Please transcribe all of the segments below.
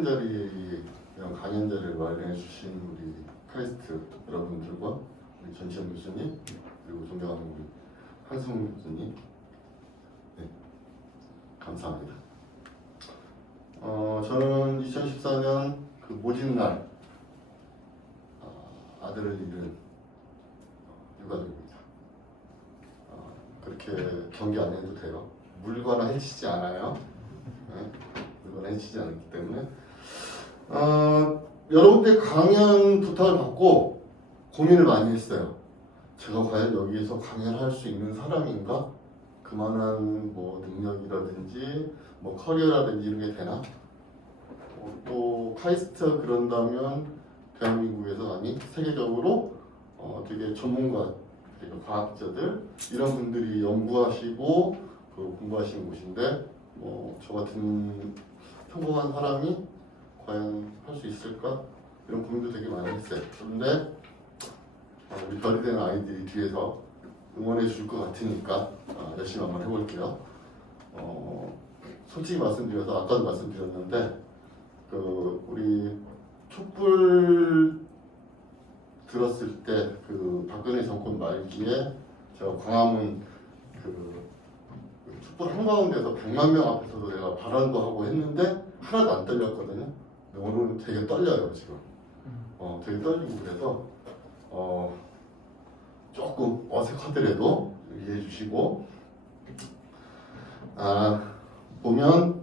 높은 자리에 이런 강연 자리를 마련해 주신 우리 카이스트 여러분들과 우리 전시현 교수님 그리고 존경하는 우리 한승훈 교수님, 네, 감사합니다. 저는 2014년 그 모진날 아들을 잃은 유가족입니다. 그렇게 경계 안 해도 돼요. 물거나 해치지 않아요. 네? 물거나 해치지 않기 때문에 여러분들 강연 부탁을 받고 고민을 많이 했어요. 제가 과연 여기에서 강연을 할 수 있는 사람인가? 그만한 뭐 능력이라든지 뭐 커리어라든지 이런 게 되나? 또 카이스트 그런다면 대한민국에서 아니 세계적으로 되게 전문가, 되게 과학자들 이런 분들이 연구하시고 그 공부하시는 곳인데 저 같은 평범한 사람이 과연 할 수 있을까? 이런 고민도 되게 많이 했어요. 그런데 우리 별이 되는 아이들이 뒤에서 응원해 줄 것 같으니까 열심히 한번 해볼게요. 솔직히 말씀드려서 아까도 말씀드렸는데 우리 촛불 들었을 때 그 박근혜 정권 말기에 제가 광화문 그 촛불 한가운데서 100만 명 앞에서도 내가 발언도 하고 했는데 하나도 안 떨렸거든요. 근데 오늘은 되게 떨려요 지금. 되게 떨리고 그래서 조금 어색하더라도 이해해 주시고 보면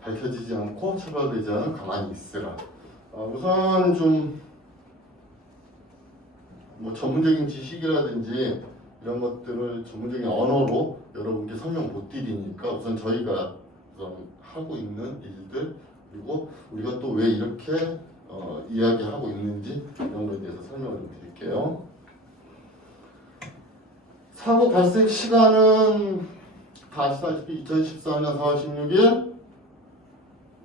밝혀지지 않고 처벌되지 않은 가만히 있으라. 우선 좀 뭐 전문적인 지식이라든지 이런 것들을 전문적인 언어로 여러분께 설명 못 드리니까 우선 저희가 우선 하고 있는 일들 그리고 우리가 또 왜 이렇게 이야기하고 있는지 이런 거에 대해서 설명을 드릴게요. 사고 발생 시간은 다 아시다시피 2014년 4월 16일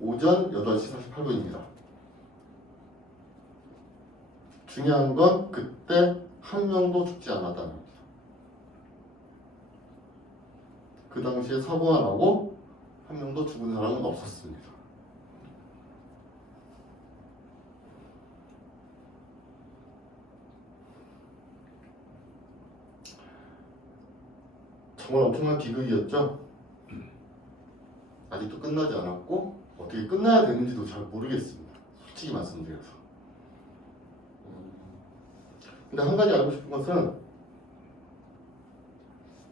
오전 8시 48분입니다. 중요한 건 그때 한 명도 죽지 않았다는 겁니다. 그 당시에 사고가 나고 한 명도 죽은 사람은 없었습니다. 정말 엄청난 비극이었죠. 아직도 끝나지 않았고 어떻게 끝나야 되는지도 잘 모르겠습니다. 솔직히 말씀드려서. 근데 한 가지 알고 싶은 것은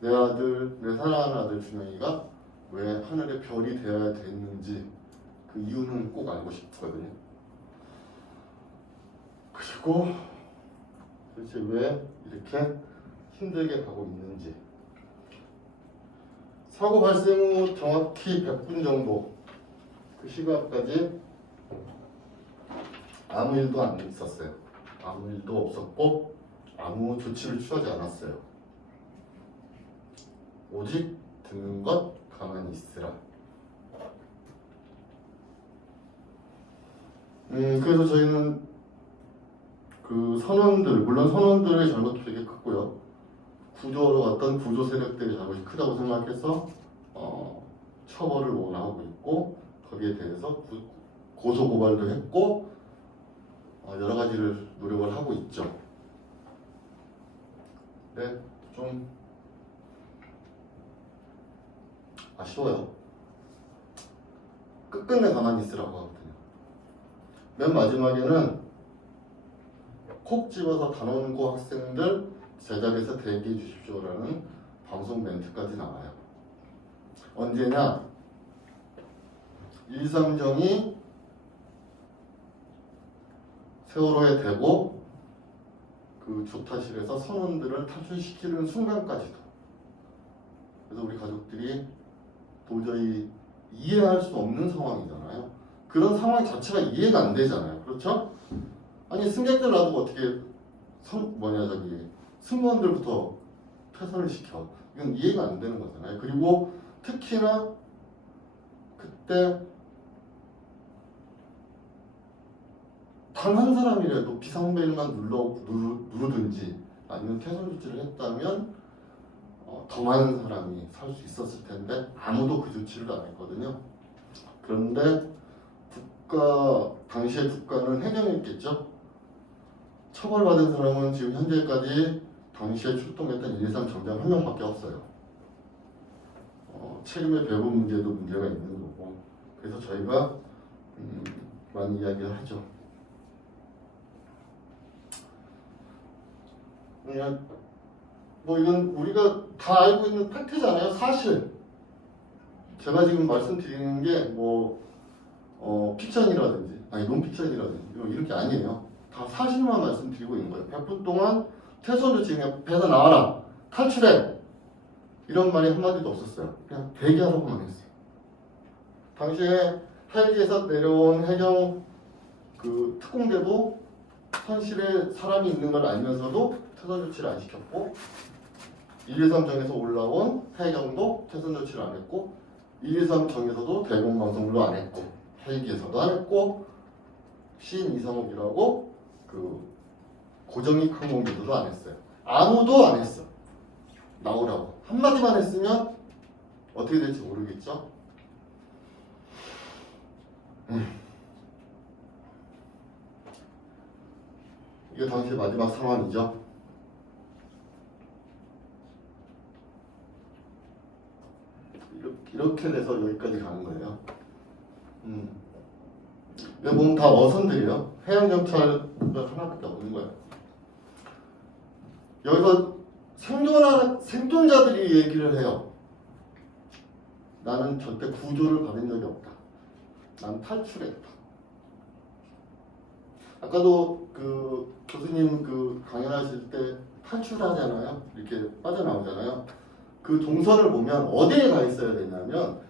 내 아들, 내 사랑하는 아들 준영이가 왜 하늘의 별이 되어야 됐는지 그 이유는 꼭 알고 싶거든요. 그리고 도대체 왜 이렇게 힘들게 가고 있는지. 사고 발생 후 정확히 100분 정도 그 시간까지 아무 일도 안 있었어요. 아무 일도 없었고 아무 조치를 취하지 않았어요. 오직 듣는 것 가만히 있으라. 그래서 저희는 그 선원들, 물론 선원들의 잘못도 되게 컸고요. 구조하러 왔던 구조 세력들의 잘못이 크다고 생각해서 처벌을 원하고 있고 거기에 대해서 고소 고발도 했고 여러 가지를 노력을 하고 있죠. 네, 좀 아쉬워요. 끝끝내 가만히 있으라고 하거든요. 맨 마지막에는 콕 집어서 단원고 학생들 제자리에서 대기해 주십시오라는 방송 멘트까지 나와요. 언제냐? 일삼정이 세월호에 대고 그 조타실에서 선원들을 탈출시키는 순간까지도. 그래서 우리 가족들이 도저히 이해할 수 없는 상황이잖아요. 그런 상황 자체가 이해가 안 되잖아요. 그렇죠? 아니 승객들 놔두고 어떻게 승무원들부터 퇴선을 시켜. 이건 이해가 안 되는 거잖아요. 그리고 특히나 그때 단 한 사람이라도 비상벨만 누르든지 아니면 퇴선 조치를 했다면 더 많은 사람이 살 수 있었을 텐데 아무도 그 조치를 안 했거든요. 그런데 당시의 국가는 해경이었겠죠. 처벌받은 사람은 지금 현재까지 당시에 출동했던 123 정장 한 명밖에 없어요. 책임의 배분 문제도 문제가 있는 거고, 그래서 저희가 많이 이야기를 하죠. 그냥 뭐 이건 우리가 다 알고 있는 팩트잖아요. 사실 제가 지금 말씀드리는 게 뭐 픽션이라든지 아니 논픽션이라든지 이런 게 아니에요. 다 사실만 말씀드리고 있는 거예요. 100분 동안 태선도 지금 배에서 나와라, 탈출해, 이런 말이 한마디도 없었어요. 그냥 대기하라고만 했어요. 당시에 헬기에서 내려온 해경 그 특공대도 현실에 사람이 있는 걸 알면서도 태선 조치를 안 시켰고, 123 정에서 올라온 해경도 태선 조치를 안 했고, 123 정에서도 대공방송도 안 했고, 헬기에서도 안 했고, C235이라고 그 고정익 항공기도 안 했어요. 아무도 안 했어. 나오라고 한마디만 했으면 어떻게 될지 모르겠죠. 이게 당시 마지막 상황이죠. 이렇게 돼서 여기까지 가는 거예요. 여기 보면 다 어선들이에요. 해양경찰 하나밖에 없는 거예요. 여기서 생존자들이 얘기를 해요. 나는 절대 구조를 받은 적이 없다. 난 탈출했다. 아까도 그 교수님 그 강연하실 때 탈출하잖아요. 이렇게 빠져나오잖아요. 그 동선을 보면 어디에 가 있어야 되냐면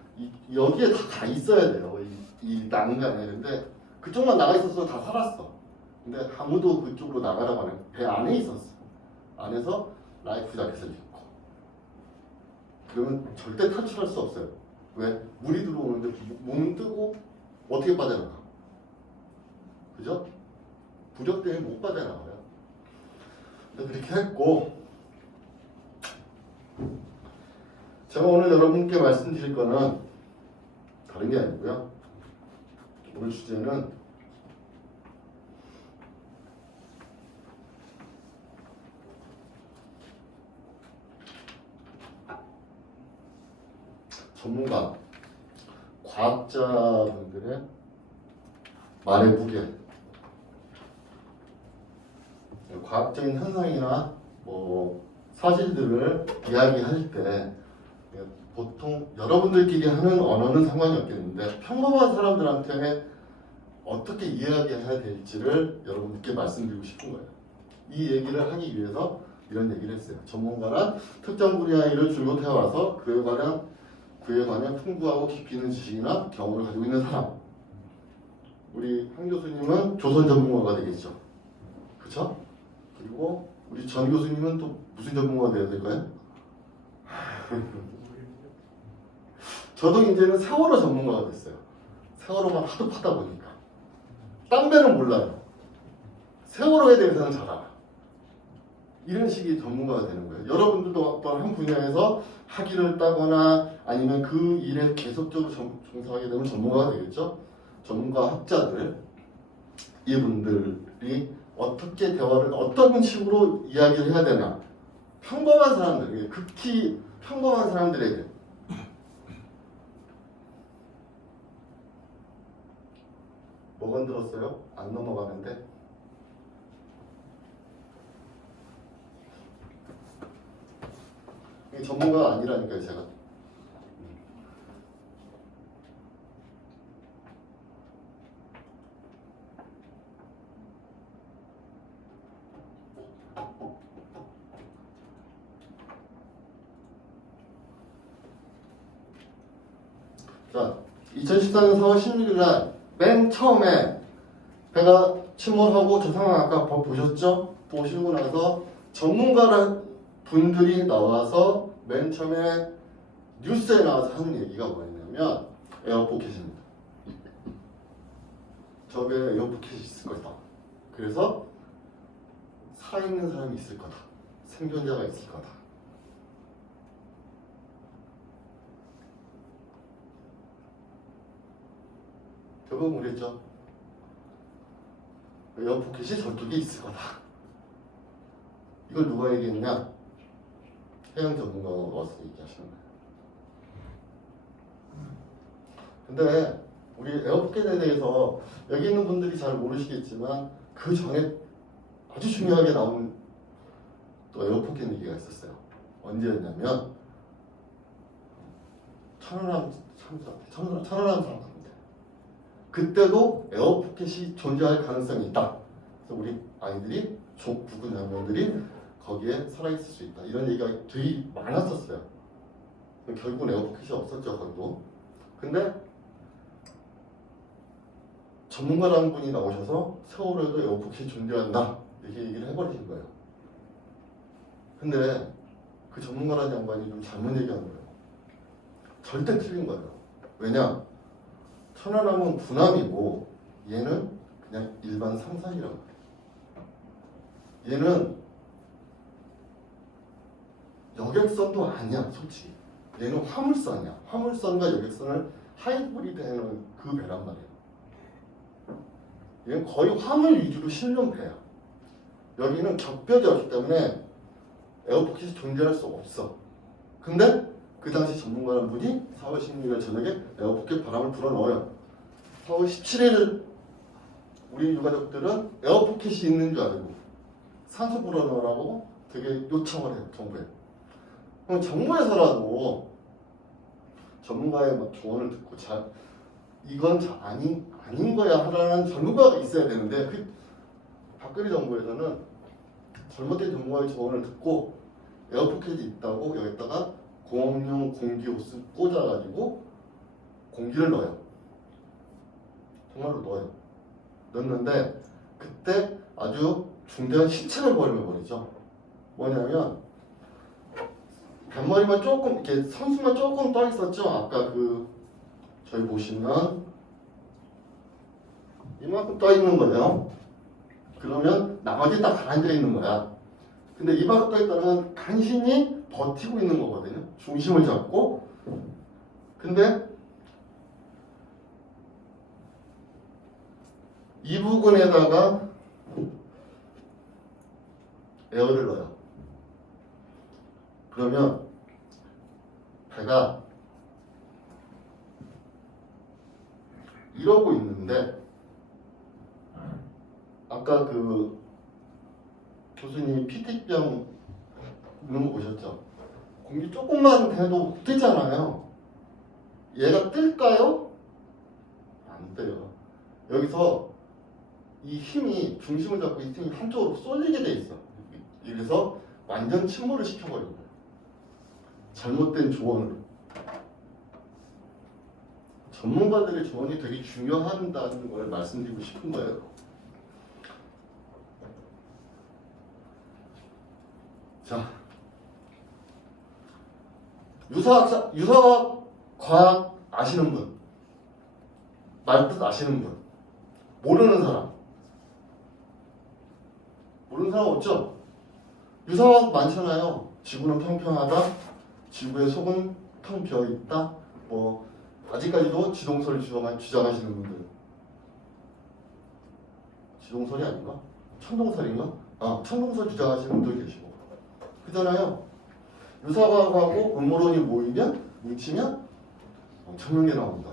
여기에 다 가 있어야 돼요. 이 난간에. 근데 그쪽만 나가 있었어 다 살았어. 근데 아무도 그쪽으로 나가라고 안 해. 배 안에 있었어. 안에서 라이프 자켓을 입고. 그러면 절대 탈출할 수 없어요. 왜? 물이 들어오는데 몸 뜨고 어떻게 빠져나가? 그죠? 부력 때문에 못 빠져나가요. 근데 그렇게 했고, 제가 오늘 여러분께 말씀드릴 거는 다른 게 아니고요. 오늘 주제는 전문가, 과학자분들의 말의 무게, 과학적인 현상이나 뭐 사실들을 이야기할 때 보통 여러분들끼리 하는 언어는 상관이 없겠는데 평범한 사람들한테 어떻게 이야기해야 될지를 여러분께 말씀드리고 싶은 거예요. 이 얘기를 하기 위해서 이런 얘기를 했어요. 전문가란 특정 분야의 일을 줄곧 해와서 그에 관한 풍부하고 깊이 있는 지식이나 경험을 가지고 있는 사람. 우리 한 교수님은 조선 전문가가 되겠죠. 그렇죠? 그리고 우리 전 교수님은 또 무슨 전문가가 돼야 될까요? 저도 이제는 세월호 전문가가 됐어요. 세월호만 하도 파다 보니까. 딴 데는 몰라요. 세월호에 대해서는 잘 알아. 이런 식의 전문가가 되는 거예요. 여러분들도 어떤 한 분야에서 학위를 따거나 아니면 그 일에 계속적으로 종사하게 되면 전문가가 되겠죠. 전문가 학자들, 이분들이 어떻게 대화를 어떤 식으로 이야기를 해야 되나. 평범한 사람들, 극히 평범한 사람들에게 뭐 건드렸어요? 안 넘어가는데. 이게 전문가가 아니라니까요, 제가. 자, 2014년 4월 16일 날 맨 처음에 배가 침몰하고 저 상황 아까 보셨죠? 보시고 나서 전문가 분들이 나와서 맨 처음에 뉴스에 나와서 하는 얘기가 뭐였냐면 에어포켓입니다. 저 배에 에어포켓이 있을 거다. 그래서 살아있는 사람이 있을 거다. 생존자가 있을 거다. 결국은 그랬죠. 에어포켓이 저쪽에 있을 거다. 이걸 누가 얘기했냐? 해양 전문가가 와서 얘기하시는 거예요. 근데 우리 에어포켓에 대해서 여기 있는 분들이 잘 모르시겠지만 그 전에 아주 중요하게 나온 또 에어포켓 얘기가 있었어요. 언제였냐면 천안함 사건입니다. 그때도 에어포켓이 존재할 가능성이 있다. 그래서 우리 아이들이 북한 장병들이 거기에 살아있을 수 있다. 이런 얘기가 되게 많았었어요. 결국은 에어포켓이 없었죠, 거기도. 근데 전문가라는 분이 나오셔서 세월호에도 에어포켓이 존재한다. 이렇게 얘기를 해버리신 거예요. 근데 그 전문가라는 양반이 좀 잘못 얘기한 거예요. 절대 틀린 거예요. 왜냐? 천안함은 군함이고 얘는 그냥 일반 상선이라고 해요. 얘는 여객선도 아니야, 솔직히. 얘는 화물선이야. 화물선과 여객선을 하이브리드 해놓은 그 배란 말이에요. 얘는 거의 화물 위주로 실는 배야. 여기는 격벽이 없기 때문에 에어포켓이 존재할 수 없어. 근데 그 당시 전문가라는 분이 4월 16일 저녁에 에어포켓 바람을 불어넣어요. 4월 17일 우리 유가족들은 에어포켓이 있는 줄 알고 산소 불어넣으라고 되게 요청을 해요, 정부에. 그럼 정부에서라도 전문가의 조언을 듣고 이건 아닌 거야 하라는 전문가가 있어야 되는데 그 박근혜 정부에서는 잘못된 전문가의 조언을 듣고 에어포켓이 있다고 여기다가 공업용 공기 호스 꽂아가지고 공기를 넣어요. 정말로 넣어요. 넣는데 그때 아주 중대한 시체를 벌여버리죠. 뭐냐면 뱃머리만 조금 이렇게 선수만 조금 떠 있었죠. 아까 저희 보시면 이만큼 떠 있는 거예요. 그러면 나머지 다 가라앉아 있는 거야. 근데 이만큼 떠 있다는 건 간신히 버티고 있는 거거든요. 중심을 잡고. 근데 이 부분에다가 에어를 넣어요. 그러면 배가 이러고 있는데 아까 교수님이 PT병 있는 거 보셨죠? 공기 조금만 돼도 뜨잖아요. 얘가 뜰까요? 안 떠요. 여기서 이 힘이 중심을 잡고 이 힘이 한쪽으로 쏠리게 돼 있어. 그래서 완전 침몰을 시켜버린 거예요. 잘못된 조언으로. 전문가들의 조언이 되게 중요하다는 걸 말씀드리고 싶은 거예요. 자, 유사과학 아시는 분, 말뜻 아시는 분, 모르는 사람 없죠? 유사과학 많잖아요. 지구는 평평하다, 지구의 속은 텅 비어 있다. 뭐 아직까지도 지동설을 주장하시는 분들, 지동설이 아닌가? 천동설인가? 천동설 주장하시는 분들 계시고. 그잖아요. 유사과학하고 음모론이 뭉치면 엄청난 게 나옵니다.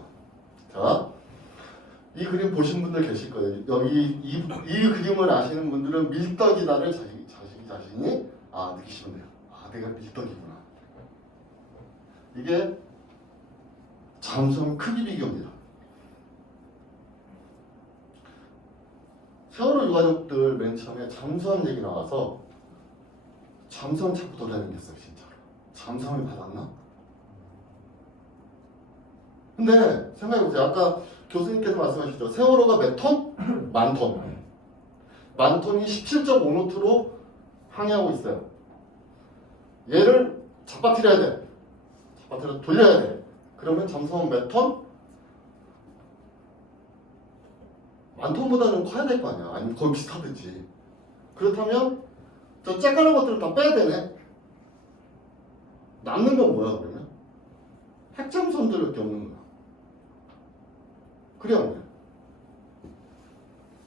자, 이 그림 보신 분들 계실 거예요. 여기 이 그림을 아시는 분들은 밀떡이다를 자신이 느끼시면 돼요. 내가 밀떡이구나. 이게 잠수함 크기 비교입니다. 세월호 유가족들 맨 처음에 잠수함 얘기 나와서 잠수함 찾고 돌아다녔어요, 진짜로. 잠수함이 받았나? 근데 생각해보세요. 아까 교수님께서 말씀하셨죠. 세월호가 몇 톤? 만 톤. 만 톤이 17.5노트로 항해하고 있어요. 얘를 잡아뜨려야 돼. 잡아뜨려 돌려야 돼. 그러면 잠수함은 몇 톤? 만 톤보다는 커야 될 거 아니야. 아니면 거의 비슷하듯이. 그렇다면 저 쬐까는 것들을 다 빼야 되네. 남는 건 뭐야 그러면? 핵잠수함들밖에 없는 거야. 그래 아니야?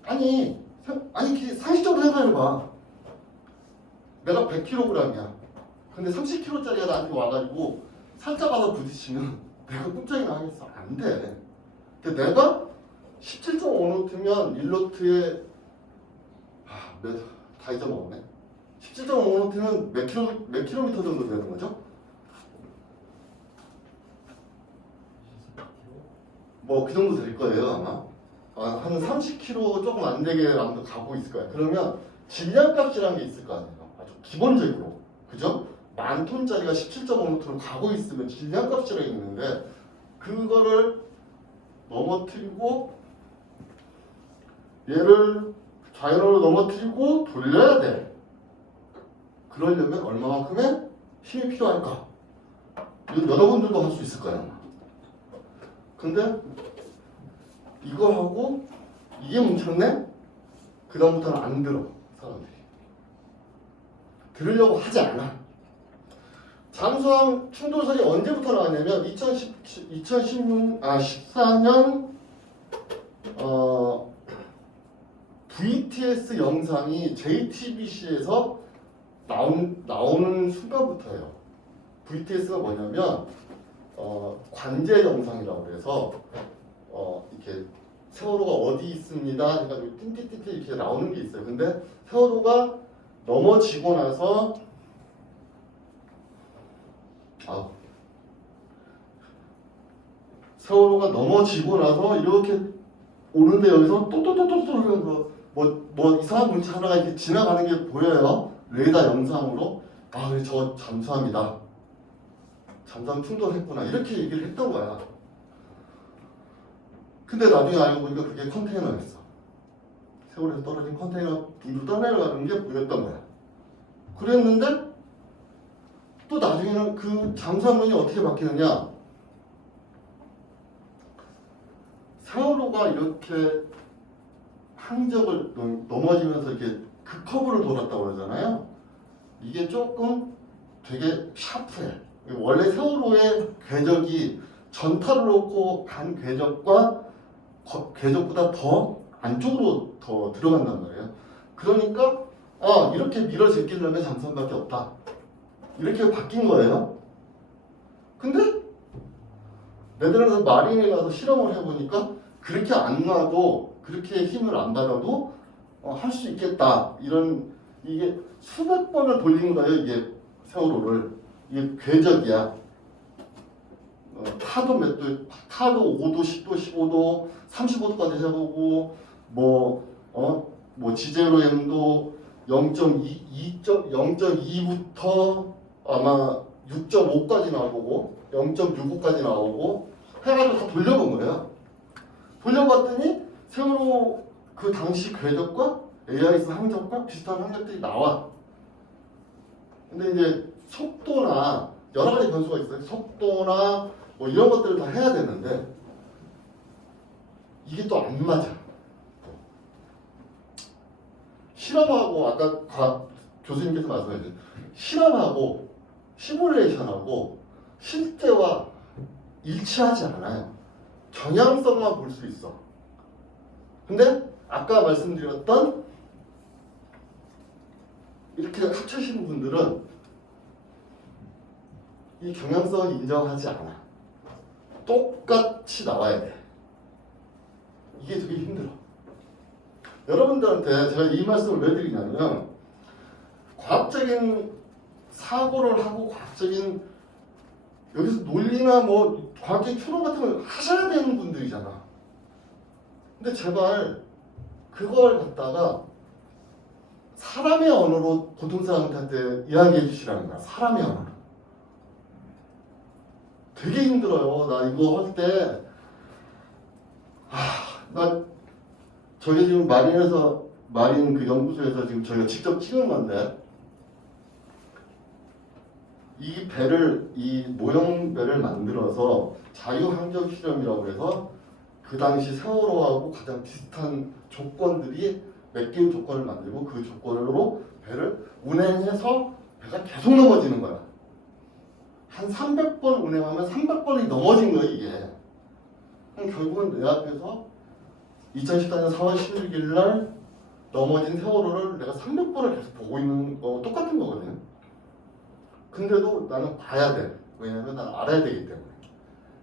아니 아니 상식적으로 생각해봐. 내가 100kg이야. 근데 30kg짜리가 나한테 와가지고 살짝 가서 부딪히면 내가 끔짝이나 하겠어? 안 돼. 근데 내가 17.5노트면 1노트에 다 잊어먹었네. 17.5노트면 몇 킬로미터 정도 되는 거죠? 뭐 그 정도 될 거예요 아마. 한 30km 조금 안 되게 아무도 가고 있을 거야. 그러면 질량값이라는 게 있을 거 아니에요. 아주 기본적으로. 그죠? 10,000톤짜리가 17.5노트로 가고 있으면 질량값이라는 게 있는데 그거를 넘어뜨리고 얘를 자연으로 넘어뜨리고 돌려야 돼. 그러려면 얼마만큼의 힘이 필요할까? 여러분들도 할 수 있을 거야. 근데 이거 하고 이게 뭉쳤네? 그 다음부터는 안 들어 사람들이. 들으려고 하지 않아. 잠수함 충돌설이 언제부터 나왔냐면 14년 VTS 영상이 JTBC에서 나오는 순간부터예요. VTS가 뭐냐면 관제 영상이라고 그래서 이렇게 세월호가 어디 있습니다. 그러니까 띵띵띵띵 이렇게 나오는 게 있어요. 근데 세월호가 넘어지고 나서 세월호가 넘어지고 나서 이렇게 오는데 여기서 또또또또 하면서 뭐 이상한 물체 하나가 이렇게 지나가는 게 보여요. 레이더 영상으로. 그래 저 잠수함이다. 잠수함 충돌했구나. 이렇게 얘기를 했던 거야. 근데 나중에 알고 보니까 그게 컨테이너였어. 세월에서 떨어진 컨테이너 둥둥 떠내려가는 게 보였던 거야. 그랬는데 또 나중에는 그 잠수함론이 어떻게 바뀌느냐. 세월호가 이렇게 항적을 넘어지면서 이렇게 극커브를 돌았다고 그러잖아요. 이게 조금 되게 샤프해. 원래 세월호의 궤적이 전타를 놓고 간 궤적과 궤적보다 더 안쪽으로 더 들어간단 말이에요. 그러니까 이렇게 밀어 제끼려면 잠수함밖에 없다. 이렇게 바뀐 거예요. 근데 네덜란드 마린에 가서 실험을 해보니까 그렇게 안 놔도 그렇게 힘을 안 받아도 할 수 있겠다. 이게 수백 번을 돌린 거예요. 이게 세월호를. 이게 궤적이야. 타도 5도, 10도, 15도, 35도까지 해보고 뭐 지제로엠도 0.2부터 아마 6.5까지 나오고 0.65까지 나오고 해가지고 다 돌려본 거예요. 돌려봤더니 세월호 그 당시 궤적과 AIS 항적과 비슷한 항적들이 나와. 근데 이제 속도나 여러 가지 변수가 있어요. 속도나 뭐 이런 것들을 다 해야 되는데 이게 또 안 맞아. 실험하고 아까 교수님께서 말씀하신 실험하고 시뮬레이션하고 실제와 일치하지 않아요. 경향성만 볼 수 있어. 근데 아까 말씀드렸던 이렇게 합쳐지는 분들은 이 경향성을 인정하지 않아. 똑같이 나와야 돼. 이게 되게 힘들어. 여러분들한테 제가 이 말씀을 왜 드리냐면 과학적인 사고를 하고 과학적인 여기서 논리나 뭐 과학적인 추론 같은 걸 하셔야 되는 분들이잖아. 근데 제발 그걸 갖다가 사람의 언어로 보통 사람한테 이야기해 주시라는 거야. 사람의 언어로. 되게 힘들어요. 나 이거 할 때 저게 지금 마린 그 연구소에서 지금 저희가 직접 찍은 건데 이 모형 배를 만들어서 자유항적 실험이라고 해서 그 당시 세월호하고 가장 비슷한 조건들이 몇 개의 조건을 만들고 그 조건으로 배를 운행해서 배가 계속 넘어지는 거야. 한 300번 운행하면 300번이 넘어진 거야 이게. 그럼 결국은 내 앞에서 2014년 4월 16일 날 넘어진 세월호를 내가 300번을 계속 보고 있는 거 똑같은 거거든요. 근데도 나는 봐야 돼. 왜냐면 난 알아야 되기 때문에.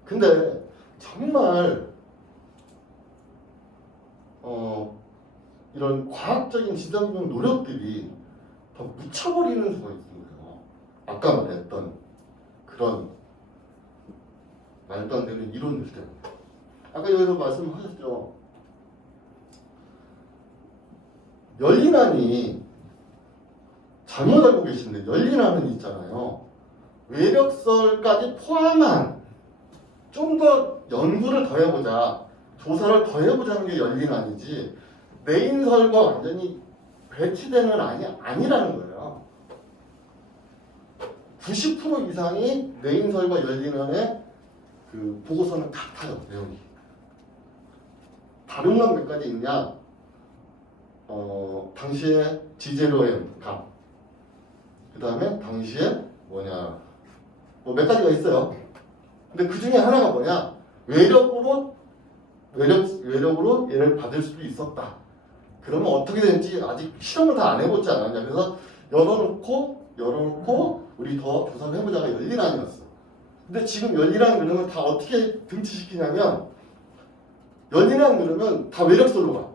근데 정말 이런 과학적인 지상적 노력들이 더 묻혀버리는 수가 있는 거예요. 아까 말했던 그런 말도 안 되는 이론들 때문에. 아까 여기서 말씀하셨죠. 열린안이 잘못 알고 계신데 열린안은 있잖아요. 외력설까지 포함한 좀 더 연구를 더 해보자, 조사를 더 해보자는 게 열린안이지 내인설과 완전히 배치되는 안이 아니라는 거예요. 90% 이상이 내인설과 열린안의 그 보고서는 같아요, 내용이. 다른 건 몇 가지 있냐? 당시에 지제로의 값, 그 다음에 당시에 뭐냐, 뭐 몇 가지가 있어요. 근데 그 중에 하나가 뭐냐? 외력으로 얘를 받을 수도 있었다. 그러면 어떻게 되는지 아직 실험을 다 안 해보지 않았냐. 그래서 열어놓고 우리 더 조사를 해보자가 열린안이었어. 근데 지금 열린안 그러면 다 어떻게 등치시키냐면 열린안 그러면 다 외력설로 가.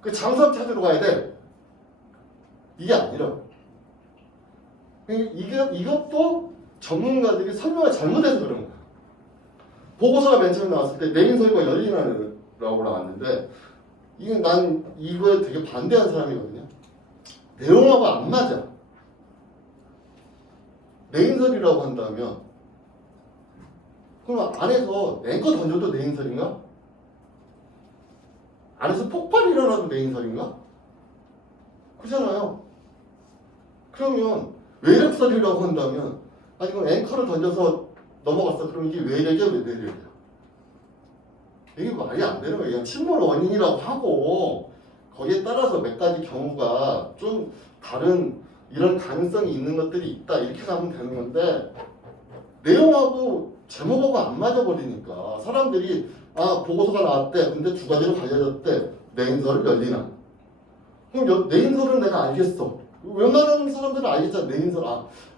그 장석 찾으러 가야 돼. 이게 아니라 이것도 전문가들이 설명을 잘못해서 그런 거야. 보고서가 맨 처음에 나왔을 때 내인설과 열린안이라고 나왔는데 난 이거에 되게 반대한 사람이거든요. 내용하고 안 맞아. 내인설이라고 한다면 그럼 안에서 앵커 던져도 내인설인가? 안에서 폭발이 일어나도 내인설인가? 그렇잖아요. 그러면 외력설이라고 한다면 아니 그럼 앵커를 던져서 넘어갔어. 그럼 이게 외력이야, 왜 내력이야? 이게 말이 안 되는 거예요. 그냥 침몰 원인이라고 하고 거기에 따라서 몇 가지 경우가 좀 다른 이런 가능성이 있는 것들이 있다. 이렇게 가면 되는 건데 내용하고 제목하고 안 맞아버리니까 사람들이 보고서가 나왔대. 근데 두 가지로 갈려졌대. 내인설을 열린안. 그럼 내인설은 내가 알겠어. 웬만한 사람들은 알겠잖아. 내인설.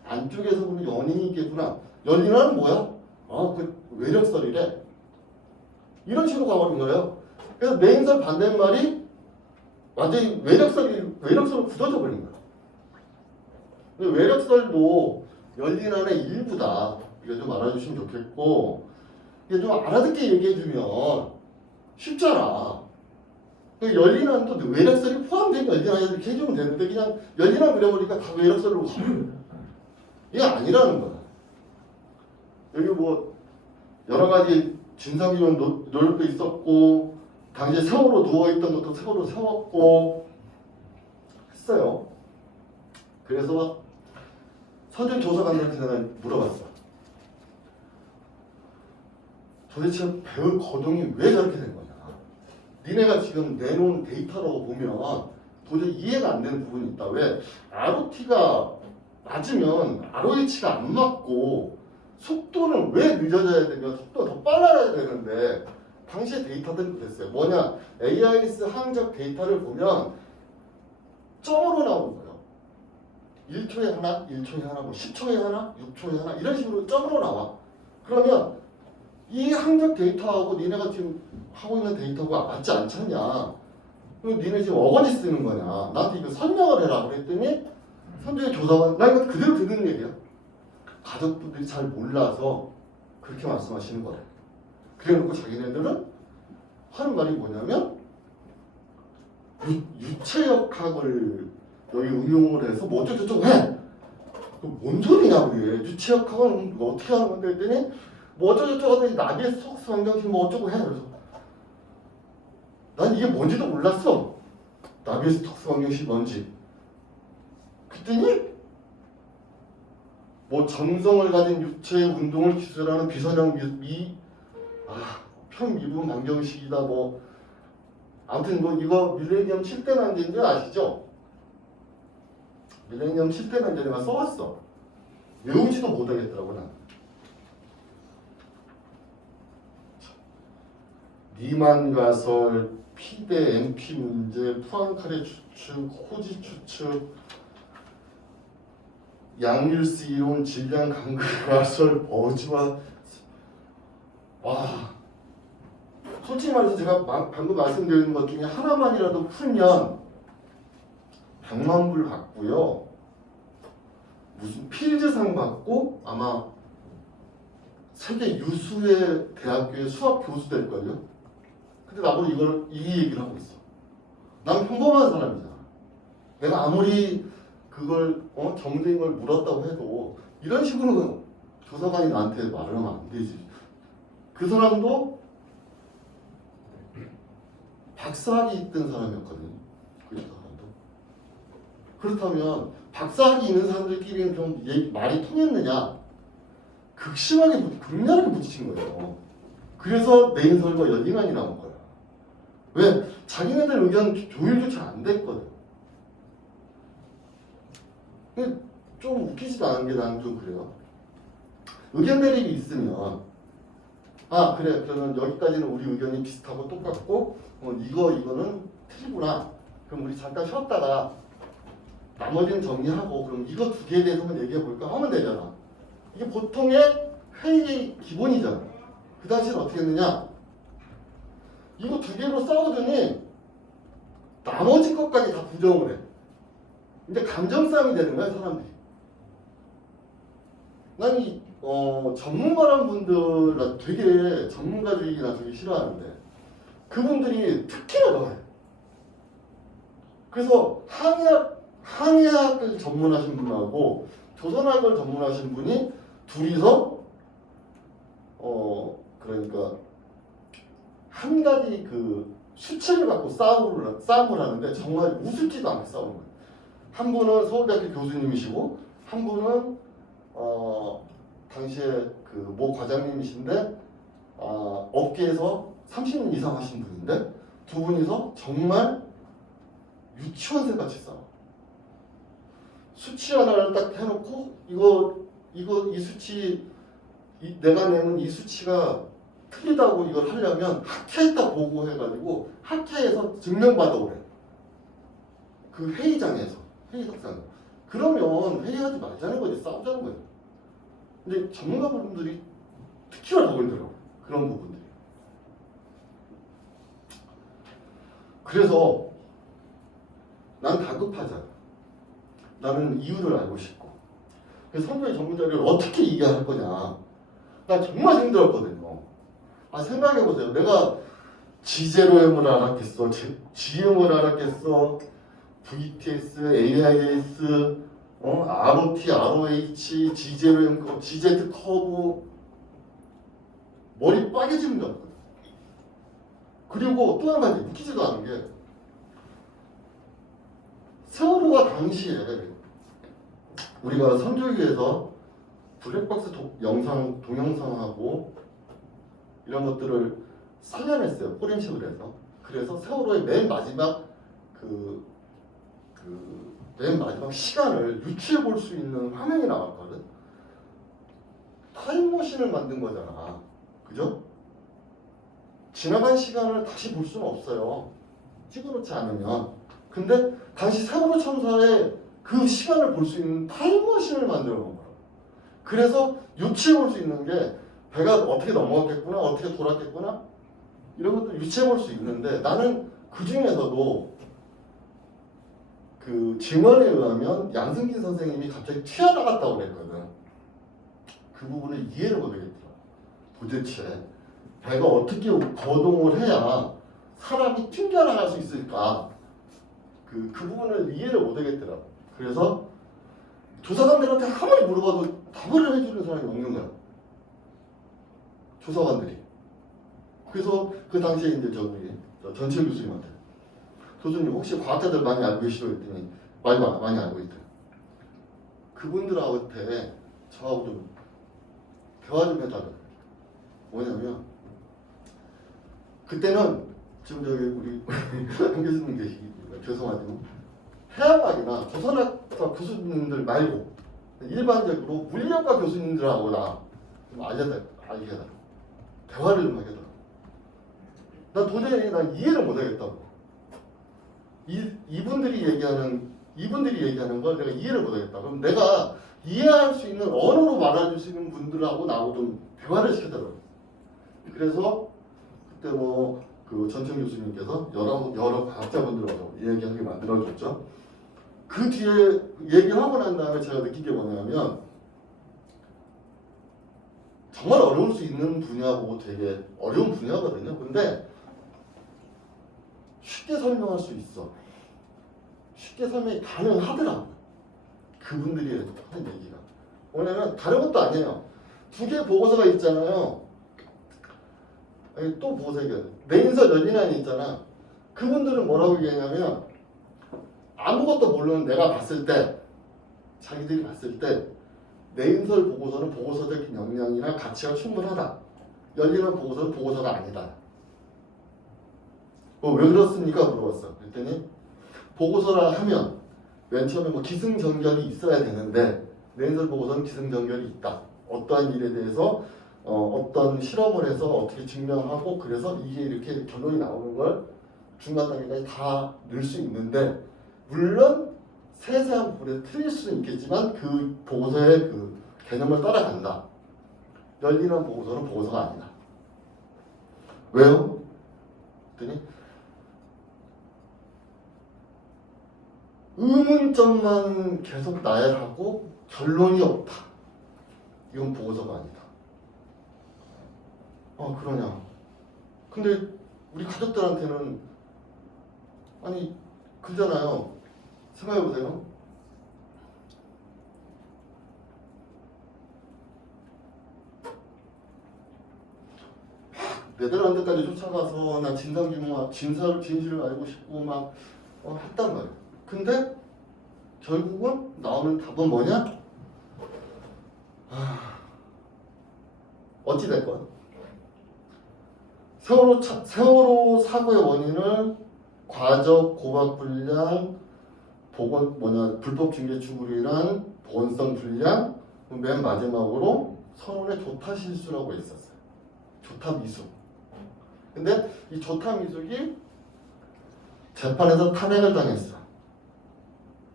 안쪽에서 보면 연인이 있겠구나. 열린안은 뭐야? 그 외력설이래. 이런 식으로 가버린 거예요. 그래서 내인설 반대말이 완전히 외력설로 굳어져 버린 거야. 외력설도 열린안의 일부다. 이거 좀 알아주시면 좋겠고, 이게 좀 알아듣게 얘기해주면 쉽잖아. 열린안도 외력설이 포함된 열린안이 이렇게 해주면 되는데 그냥 열린안 그려버리니까 다 외력설로 가. 이게 아니라는 거야. 여기 뭐 여러 가지 진상규명 노력도 있었고 당시에 세월호 누워있던 것도 세월호 세웠고 했어요. 그래서 서준 조사관들한테 내가 물어봤어. 도대체 배울 거동이 왜 저렇게 된 거냐. 니네가 지금 내놓은 데이터로 보면 도저히 이해가 안 되는 부분이 있다. 왜? ROT가 맞으면 ROH가 안 맞고 속도는 왜 늦어져야 되면 속도가 더 빨라야 되는데 당시에 데이터들도 됐어요. 뭐냐? AIS 항적 데이터를 보면 점으로 나오는 거예요. 1초에 하나, 1초에 하나, 뭐 10초에 하나, 6초에 하나 이런 식으로 점으로 나와. 그러면 이 항적 데이터하고 니네가 지금 하고 있는 데이터가 맞지 않잖냐. 그럼 니네 지금 어거지 쓰는 거냐. 나한테 이거 설명을 해라 그랬더니 선재의 조사관, 나 이거 그대로 듣는 얘기야. 가족분들이 잘 몰라서 그렇게 말씀하시는 거래. 그래놓고 자기네들은 하는 말이 뭐냐면 유체역학을 여기 응용을 해서 뭐 어쩌고저쩌고 해. 뭔 소리냐 그게. 유체역학은 어떻게 하는 건데 했더니 뭐 어쩌고저쩌고 하더니 나비에서 톡스 환경식 뭐 어쩌고 해. 그래서 난 이게 뭔지도 몰랐어. 나비에서 톡스 환경식 뭔지. 그랬더니 뭐 점성을 가진 유체의 운동을 기술하는 비선형 편미분 방정식이다 뭐 아무튼 뭐 이거 밀레니엄 7대 난제인 줄 아시죠? 밀레니엄 7대 난제 내가 써왔어. 외우지도 못하겠더라고 난. 리만 가설, 피대 NP 문제, 푸앙카레 추측, 호지 추측, 양률스 이론, 질량 간극 가설, 버즈와 와 솔직히 말해서 제가 방금 말씀드린 것 중에 하나만이라도 풀면 100만 불 받고요. 무슨 필즈상 받고 아마 세계 유수의 대학교의 수학 교수 될걸요? 근데 나보고 이 얘기를 하고 있어. 난 평범한 사람이잖아. 내가 아무리 그걸 정적인 걸 물었다고 해도 이런 식으로 교사관이 나한테 말을 하면 안 되지. 그 사람도 박사학위 있던 사람이었거든요. 그 사람도. 그렇다면 박사학위 있는 사람들끼리는 좀 말이 통했느냐? 극렬하게 부딪힌 거예요. 그래서 내 인설과 연인환이 나온 거야. 왜? 자기네들 의견 조율조차 안 됐거든. 좀 웃기지도 않은 게 나는 좀 그래요. 의견 대립이 있으면 아 그래 그러면 여기까지는 우리 의견이 비슷하고 똑같고 이거는 틀리구나. 그럼 우리 잠깐 쉬었다가 나머지는 정리하고 그럼 이거 두 개에 대해서만 얘기해 볼까 하면 되잖아. 이게 보통의 회의의 기본이잖아. 그 당시에는 어떻게 했느냐? 이거 두 개로 싸우더니 나머지 것까지 다 부정을 해. 근데 감정 싸움이 되는 거야 사람들이. 난 이 전문가란 분들 나 되게 전문가들이나 되게 싫어하는데 그분들이 특히나 더해. 그래서 항해학을 전문하신 분하고 조선학을 전문하신 분이 둘이서 그러니까 한 가지 그 수치를 갖고 싸움을 하는데 정말 우습지도 않게 싸우는 거예요. 한 분은 서울대학교 교수님이시고 한 분은 당시에 그 모 과장님이신데 업계에서 30년 이상 하신 분인데 두 분이서 정말 유치원생 같이 싸워. 수치 하나를 딱 해놓고 이 수치 내가 내는 이 수치가 틀리다고 이걸 하려면 학회에다 보고해가지고 학회에서 증명받아오래. 그 회의장에서 회의석상. 그러면 회의하지 말자는 거지 싸우자는 거지. 근데 전문가분들이 특히나 더 걸더라고 그런 부분들이. 그래서 난 다급하잖아. 나는 이유를 알고 싶고. 그래서 선조의 전문자료를 어떻게 이해할 거냐. 나 정말 힘들었거든요. 생각해보세요. 내가 G0M을 알았겠어. GM을 알았겠어. VTS, AIS, ROT, ROH, G0M, GZ 커브. 머리 빠개지는 줄 알았거든. 그리고 또 한 가지 웃기지도 않은 게 세월호가 당시에 우리가 선조기에서 블랙박스 동영상하고 이런 것들을 살려냈어요. 포렌식을 해서. 그래서 세월호의 맨 마지막 맨 마지막 시간을 유추해 볼 수 있는 화면이 나왔거든. 타임머신을 만든 거잖아. 그죠? 지나간 시간을 다시 볼 수는 없어요. 찍어놓지 않으면. 근데 당시 세월호 참사의 그 시간을 볼 수 있는 타임머신을 만들어 놓은 거야. 그래서 유추해 볼 수 있는 게 배가 어떻게 넘어갔겠구나, 어떻게 돌았겠구나 이런 것들 유추해 볼 수 있는데 나는 그 중에서도 그 증언에 의하면 양승진 선생님이 갑자기 튀어나갔다고 그랬거든. 그 부분을 이해를 못하겠더라. 도대체 배가 어떻게 거동을 해야 사람이 튕겨나갈 수 있을까? 그 부분을 이해를 못하겠더라고. 그래서 조사관들한테 아무리 물어봐도 답을 해주는 사람이 없는 거야. 조사관들이. 그래서 그 당시에 이제 전철 교수님한테 교수님 혹시 과학자들 많이 알고 계시죠? 했더니 많이 알고 있대. 그분들한테 저하고 좀 대화 좀 해달라고. 뭐냐면 그때는 지금 우리 한 교수님 계시고 죄송하지만 해양학이나 조선학과 교수님들 말고 일반적으로 물리학과 교수님들하고 나 좀 알게 해달라. 대화를 좀 하게 해달라. 난 도저히 난 이해를 못하겠다고. 이분들이 얘기하는 걸 내가 이해를 못하겠다. 그럼 내가 이해할 수 있는 언어로 말해줄 수 있는 분들하고 나하고 좀 대화를 시켜달라고. 그래서 그때 뭐 그 전청 교수님께서 여러 과학자분들하고 이야기하게 만들어줬죠. 그 뒤에 얘기를 하고 난 다음에 제가 느낀 게 뭐냐면 정말 어려울 수 있는 분야고 되게 어려운 분야거든요. 근데 쉽게 설명할 수 있어. 쉽게 설명이 가능하더라고요. 그분들이 하는 얘기가. 왜냐면 다른 것도 아니에요. 두 개 보고서가 있잖아요. 아니, 또 보고서 얘기하네. 내인설 연인안이 있잖아. 그분들은 뭐라고 얘기하냐면 아무것도 모르는 내가 봤을 때 자기들이 봤을 때 내인설 보고서는 보고서적 역량이나 가치가 충분하다. 연인안 보고서는 보고서가 아니다. 왜 그렇습니까? 물어봤어. 그랬더니 보고서라 하면 맨 처음에 뭐 기승전결이 있어야 되는데 내인설 보고서는 기승전결이 있다. 어떠한 일에 대해서 어떤 실험을 해서 어떻게 증명하고 그래서 이게 이렇게 결론이 나오는 걸 중간 단계까지 다 넣을 수 있는데 물론 세세한 부분에 틀릴 수는 있겠지만 그 보고서의 그 개념을 따라간다. 열리는 보고서는 보고서가 아니다. 왜요? 그랬더니 의문점만 계속 나열하고 결론이 없다. 이건 보고서가 아니다. 그러냐. 근데 우리 가족들한테는 아니 그잖아요. 생각해보세요. 내달한 데까지 쫓아가서 나 진상규모, 진실을 알고 싶고 막 했단 말이에요. 근데 결국은 나오는 답은 뭐냐? 어찌됐건 세월호 사고의 원인을 과적, 고박 불량, 불법 징계 추구로 인한 보건성 불량, 맨 마지막으로 선원의 조타 실수라고 있었어요. 조타 미숙. 근데 이 조타 미숙이 재판에서 탄핵을 당했어.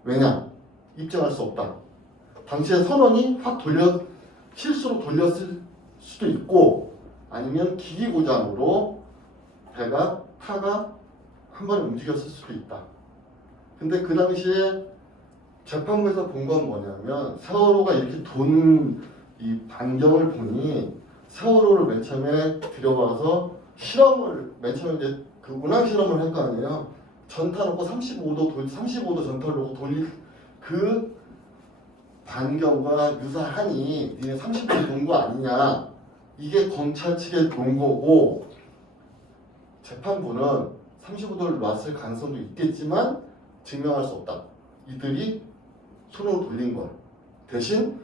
왜냐? 입증할 수 없다. 당시에 선원이 실수로 돌렸을 수도 있고 아니면 기기 고장으로 타가 한 번에 움직였을 수도 있다. 근데 그 당시에 재판부에서 본 건 뭐냐면 세월호가 이렇게 도는 이 반경을 보니 세월호를 맨 처음에 들여와서 맨 처음에 이제 그 운항 실험을 한 거 아니에요. 전타 놓고 35도 전타를 놓고 돌릴 그 반경과 유사하니 니네 30도 놓은 거 아니냐. 이게 검찰 측에 놓은 거고 재판부는 35도를 놨을 가능성도 있겠지만 증명할 수 없다. 이들이 손으로 돌린 걸. 대신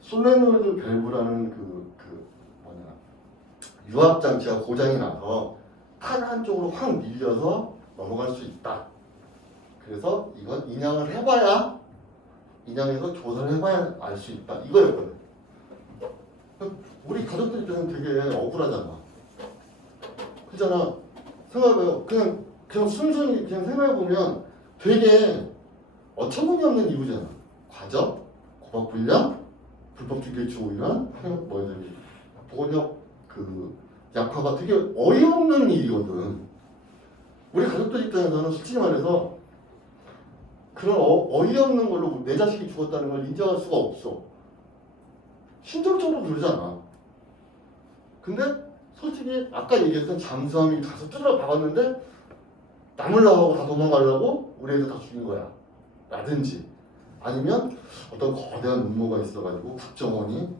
솔레노이드 밸브라는 유압 장치가 고장이 나서 탄 한쪽으로 확 밀려서 넘어갈 수 있다. 그래서 이건 인양해서 조사를 해봐야 알 수 있다. 이거였거든. 우리 가족들 입장에서는 되게 억울하잖아. 그잖아. 생각해봐요. 그냥 순순히 그냥 생각해보면 되게 어처구니없는 이유잖아. 과적, 고박 불량, 불법 징계 추구 인한 보건력 약화가 되게 어이없는 일이거든. 우리 가족들 입장에서는 솔직히 말해서 그런 어이없는 걸로 내 자식이 죽었다는 걸 인정할 수가 없어. 심정적으로 그러잖아. 근데 솔직히 아까 얘기했던 잠수함이 가서 뚫어 박았는데 남으려고 하고 다 도망가려고 우리 애들 다 죽인 거야. 라든지 아니면 어떤 거대한 음모가 있어가지고 국정원이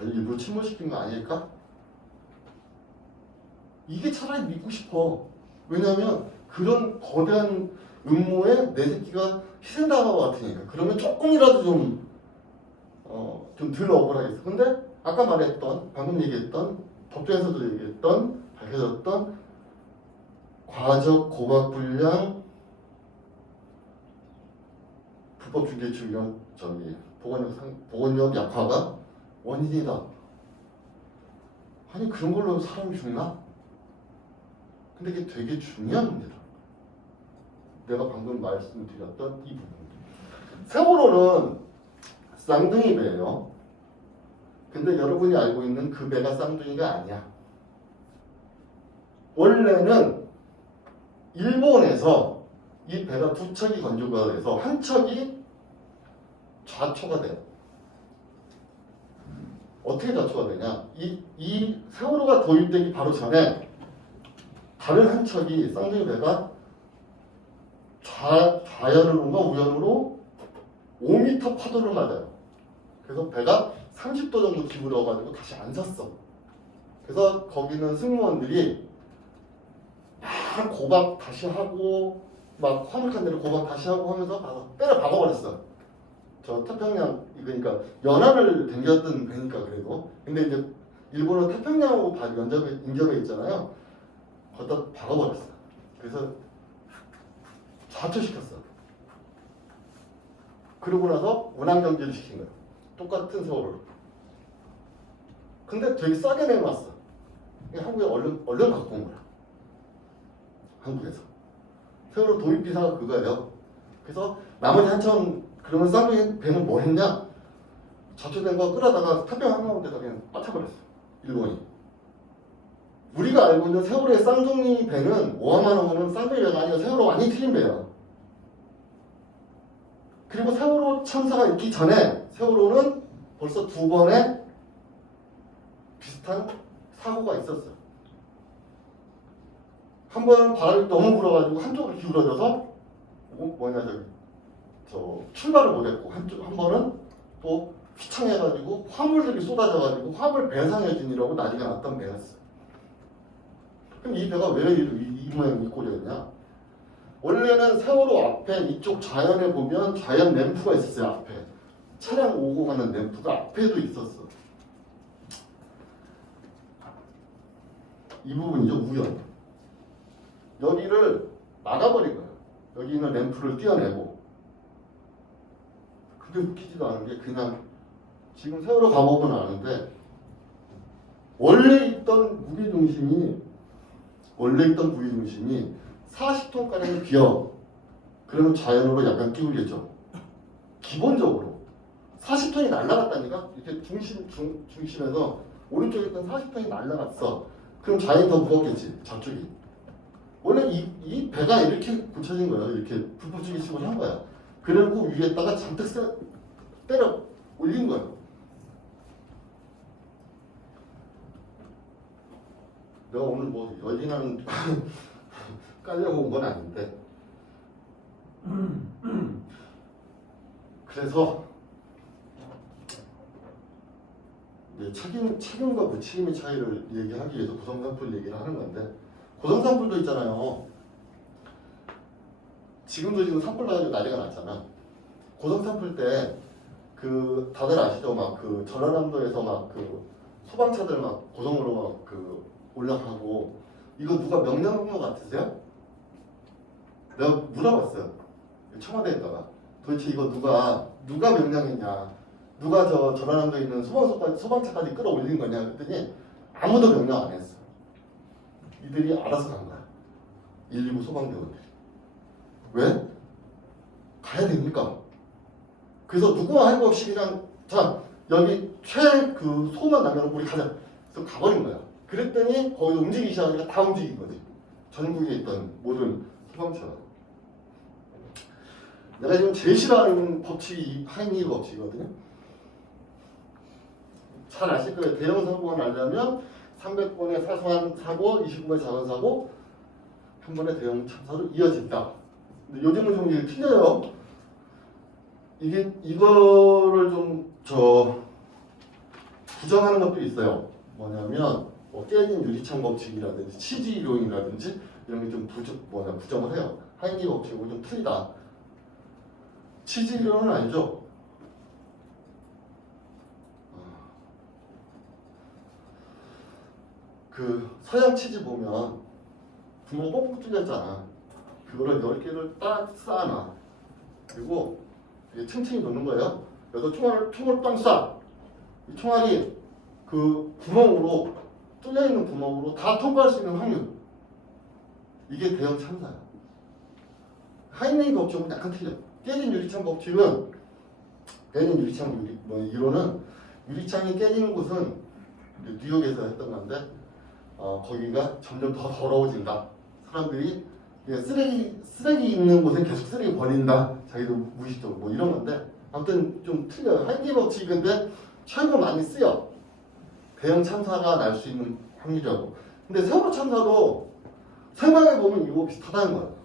일부러 침몰시킨 거 아닐까? 이게 차라리 믿고 싶어. 왜냐하면 그런 거대한 음모에 내 새끼가 희생당한 것 같으니까. 그러면 조금이라도 좀 덜 억울하겠어. 근데 아까 말했던, 방금 얘기했던, 법정에서도 얘기했던, 밝혀졌던 과적, 고박 불량, 불법 중개 추경 보건력 약화가 원인이다. 아니 그런 걸로 사람이 죽나? 근데 이게 되게 중요한 문제다. 내가 방금 말씀드렸던 이 부분. 세월호는 쌍둥이 배예요. 근데 여러분이 알고 있는 그 배가 쌍둥이가 아니야. 원래는 일본에서 이 배가 두 척이 건조가 돼서 한 척이 좌초가 돼요. 어떻게 좌초가 되냐? 이 세월호가 도입되기 바로 전에 다른 한 척이 쌍둥이 배가 좌연으로인가 우연으로 5m 파도를 맞아요. 그래서 배가 30도 정도 기울어가지고 다시 안 섰어. 그래서 거기는 승무원들이 막 고박 다시 하고 막 화물칸 내로 고박 다시 하고 하면서 가서 때려 박아버렸어. 저 태평양 그러니까 연안을 댕겼던 배니까 그래도. 근데 이제 일본은 태평양하고 인접해 있잖아요. 거기다 박아버렸어. 그래서 좌초시켰어. 그러고 나서 운항정지를 시킨 거야. 똑같은 세월호를. 근데 되게 싸게 내놨어. 한국에 얼른 갖고 온 거야. 한국에서. 세월호 도입 비사가 그거예요. 그래서 나머지 한천 그러면 쌍둥이 배는 뭐 했냐? 좌초된 거 끌어다가 태평양 한가운데다 그냥 빠쳐버렸어. 일본이. 우리가 알고 있는 세월호의 쌍둥이 배는 오하마노는 쌍둥이 배가 아니라 세월호 완전히 틀린 배야. 그리고 세월호 참사가 있기 전에 세월호는 벌써 두 번의 비슷한 사고가 있었어요. 한 번은 바람이 너무 불어가지고 한쪽으로 기울어져서 출발을 못했고 한 번은 또 휘청해가지고 화물들이 쏟아져가지고 화물 배상해진이라고 난리가 났던 배였어요. 그럼 이 배가 왜 이 모양 이 꼴이었냐? 원래는 세월호 앞에 이쪽 좌연에 보면 좌연 램프가 있었어요. 앞에 차량 오고 가는 램프가 앞에도 있었어. 이 부분이죠. 우연. 여기를 막아버린 거예요. 여기 있는 램프를 띄어내고. 그게 웃기지도 않은 게 그냥 지금 세월호 가보면 아는데 원래 있던 무게중심이 40톤가량이 비어. 그러면 좌연으로 약간 기울겠죠. 기본적으로 40톤이 날아갔다니까. 이렇게 중심에서 오른쪽에 있던 40톤이 날아갔어. 그럼 좌연이 더 무겁겠지. 저쪽이. 원래 이 배가 이렇게 붙여진 거예요. 이렇게 불법주기 식으로 한 거야. 그리고 위에다가 잔뜩 때려 올린 거예요. 내가 오늘 뭐 열린한 깔려고 온 건 아닌데. 그래서 책임과 부책임의 차이를 얘기하기 위해서 고성산풀 얘기를 하는 건데, 고성산풀도 있잖아요. 지금 산불 나가지고 난리가 났잖아. 고성산풀 때 다들 아시죠? 막 전라남도에서 막 소방차들 막 고성으로 막 올라가고, 이거 누가 명령한 것 같으세요? 내가 물어봤어요. 청와대에다가 도대체 이거 누가 명령했냐? 누가 저 전라남도에 있는 소방차까지 끌어올린 거냐? 그랬더니 아무도 명령 안 했어. 이들이 알아서 간 거야. 119 소방대원들이. 왜? 가야 됩니까? 그래서 누구 할 거 없이 그냥 자 여기 소만 남겨놓고 우리 가자. 그래서 가버린 거야. 그랬더니 거기서 움직이기 시작하니까 다 움직인 거지. 전국에 있던 모든 소방차가. 내가 지금 제일 싫어하는 법칙이 하행위 법칙이거든요. 잘 아실 거예요. 대형 사고가 나려면 300번의 사소한 사고, 29번의 작은 사고, 한 번의 대형 참사로 이어진다. 근데 요즘은 좀 이게 틀려요. 이거를 좀 부정하는 것도 있어요. 뭐냐면 깨진 유리창 법칙이라든지 치지 이론이라든지 이런 게 좀 부정을 해요. 하행위 법칙하고 좀 틀리다. 치지 이론은 아니죠. 서양 치즈 보면 구멍 뻥뻥 뚫렸잖아. 그거를 10개를 딱 쌓아놔. 그리고 이게 층층이 놓는 거예요. 그래서 총을 빵 쏴. 이 총알이 구멍으로 뚫려있는 구멍으로 다 통과할 수 있는 확률. 이게 대형 참사야. 하이네이 법칙은 약간 틀려. 깨진 유리창 법칙은 깨진 유리창 이론은 유리창이 깨지는 곳은 뉴욕에서 했던 건데 거기가 점점 더 더러워진다. 사람들이 쓰레기 있는 곳에 계속 쓰레기 버린다. 자기도 무의식적으로 뭐 이런 건데 아무튼 좀 틀려요. 하이네이 법칙인데 최고 많이 쓰여. 대형 참사가 날 수 있는 확률이라고. 근데 세월호 참사도 생각해 보면 이거 비슷하다는 거야.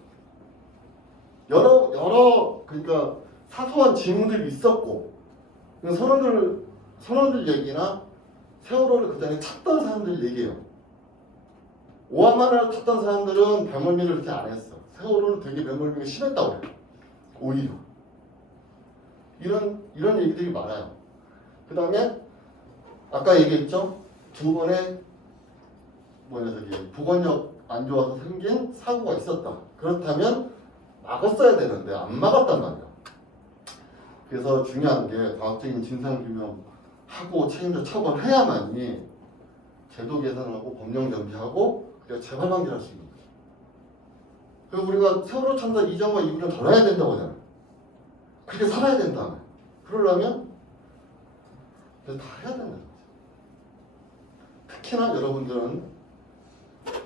여러 그러니까 사소한 징후들이 있었고 선원들 얘기나 세월호를 그 전에 찾던 사람들 얘기예요. 오한마를 찾던 사람들은 배멀미를 그렇게 안 했어. 세월호는 되게 배멀미가 심했다고 그래요. 오히려 이런 얘기들이 많아요. 그 다음에 아까 얘기했죠. 두 번의 보건력 안 좋아서 생긴 사고가 있었다. 그렇다면 막았어야 되는데 안 막았단 말이야. 그래서 중요한 게 과학적인 진상규명하고 책임자 처벌해야만이 제도 개선하고 법령 정비하고 그래야 재발 방지할 수 있는 거죠. 그리고 우리가 세월호 참사 이전과 이후를 덜 해야 된다고 하잖아요. 그렇게 살아야 된다. 그러려면 다 해야 된다는 거죠. 특히나 여러분들은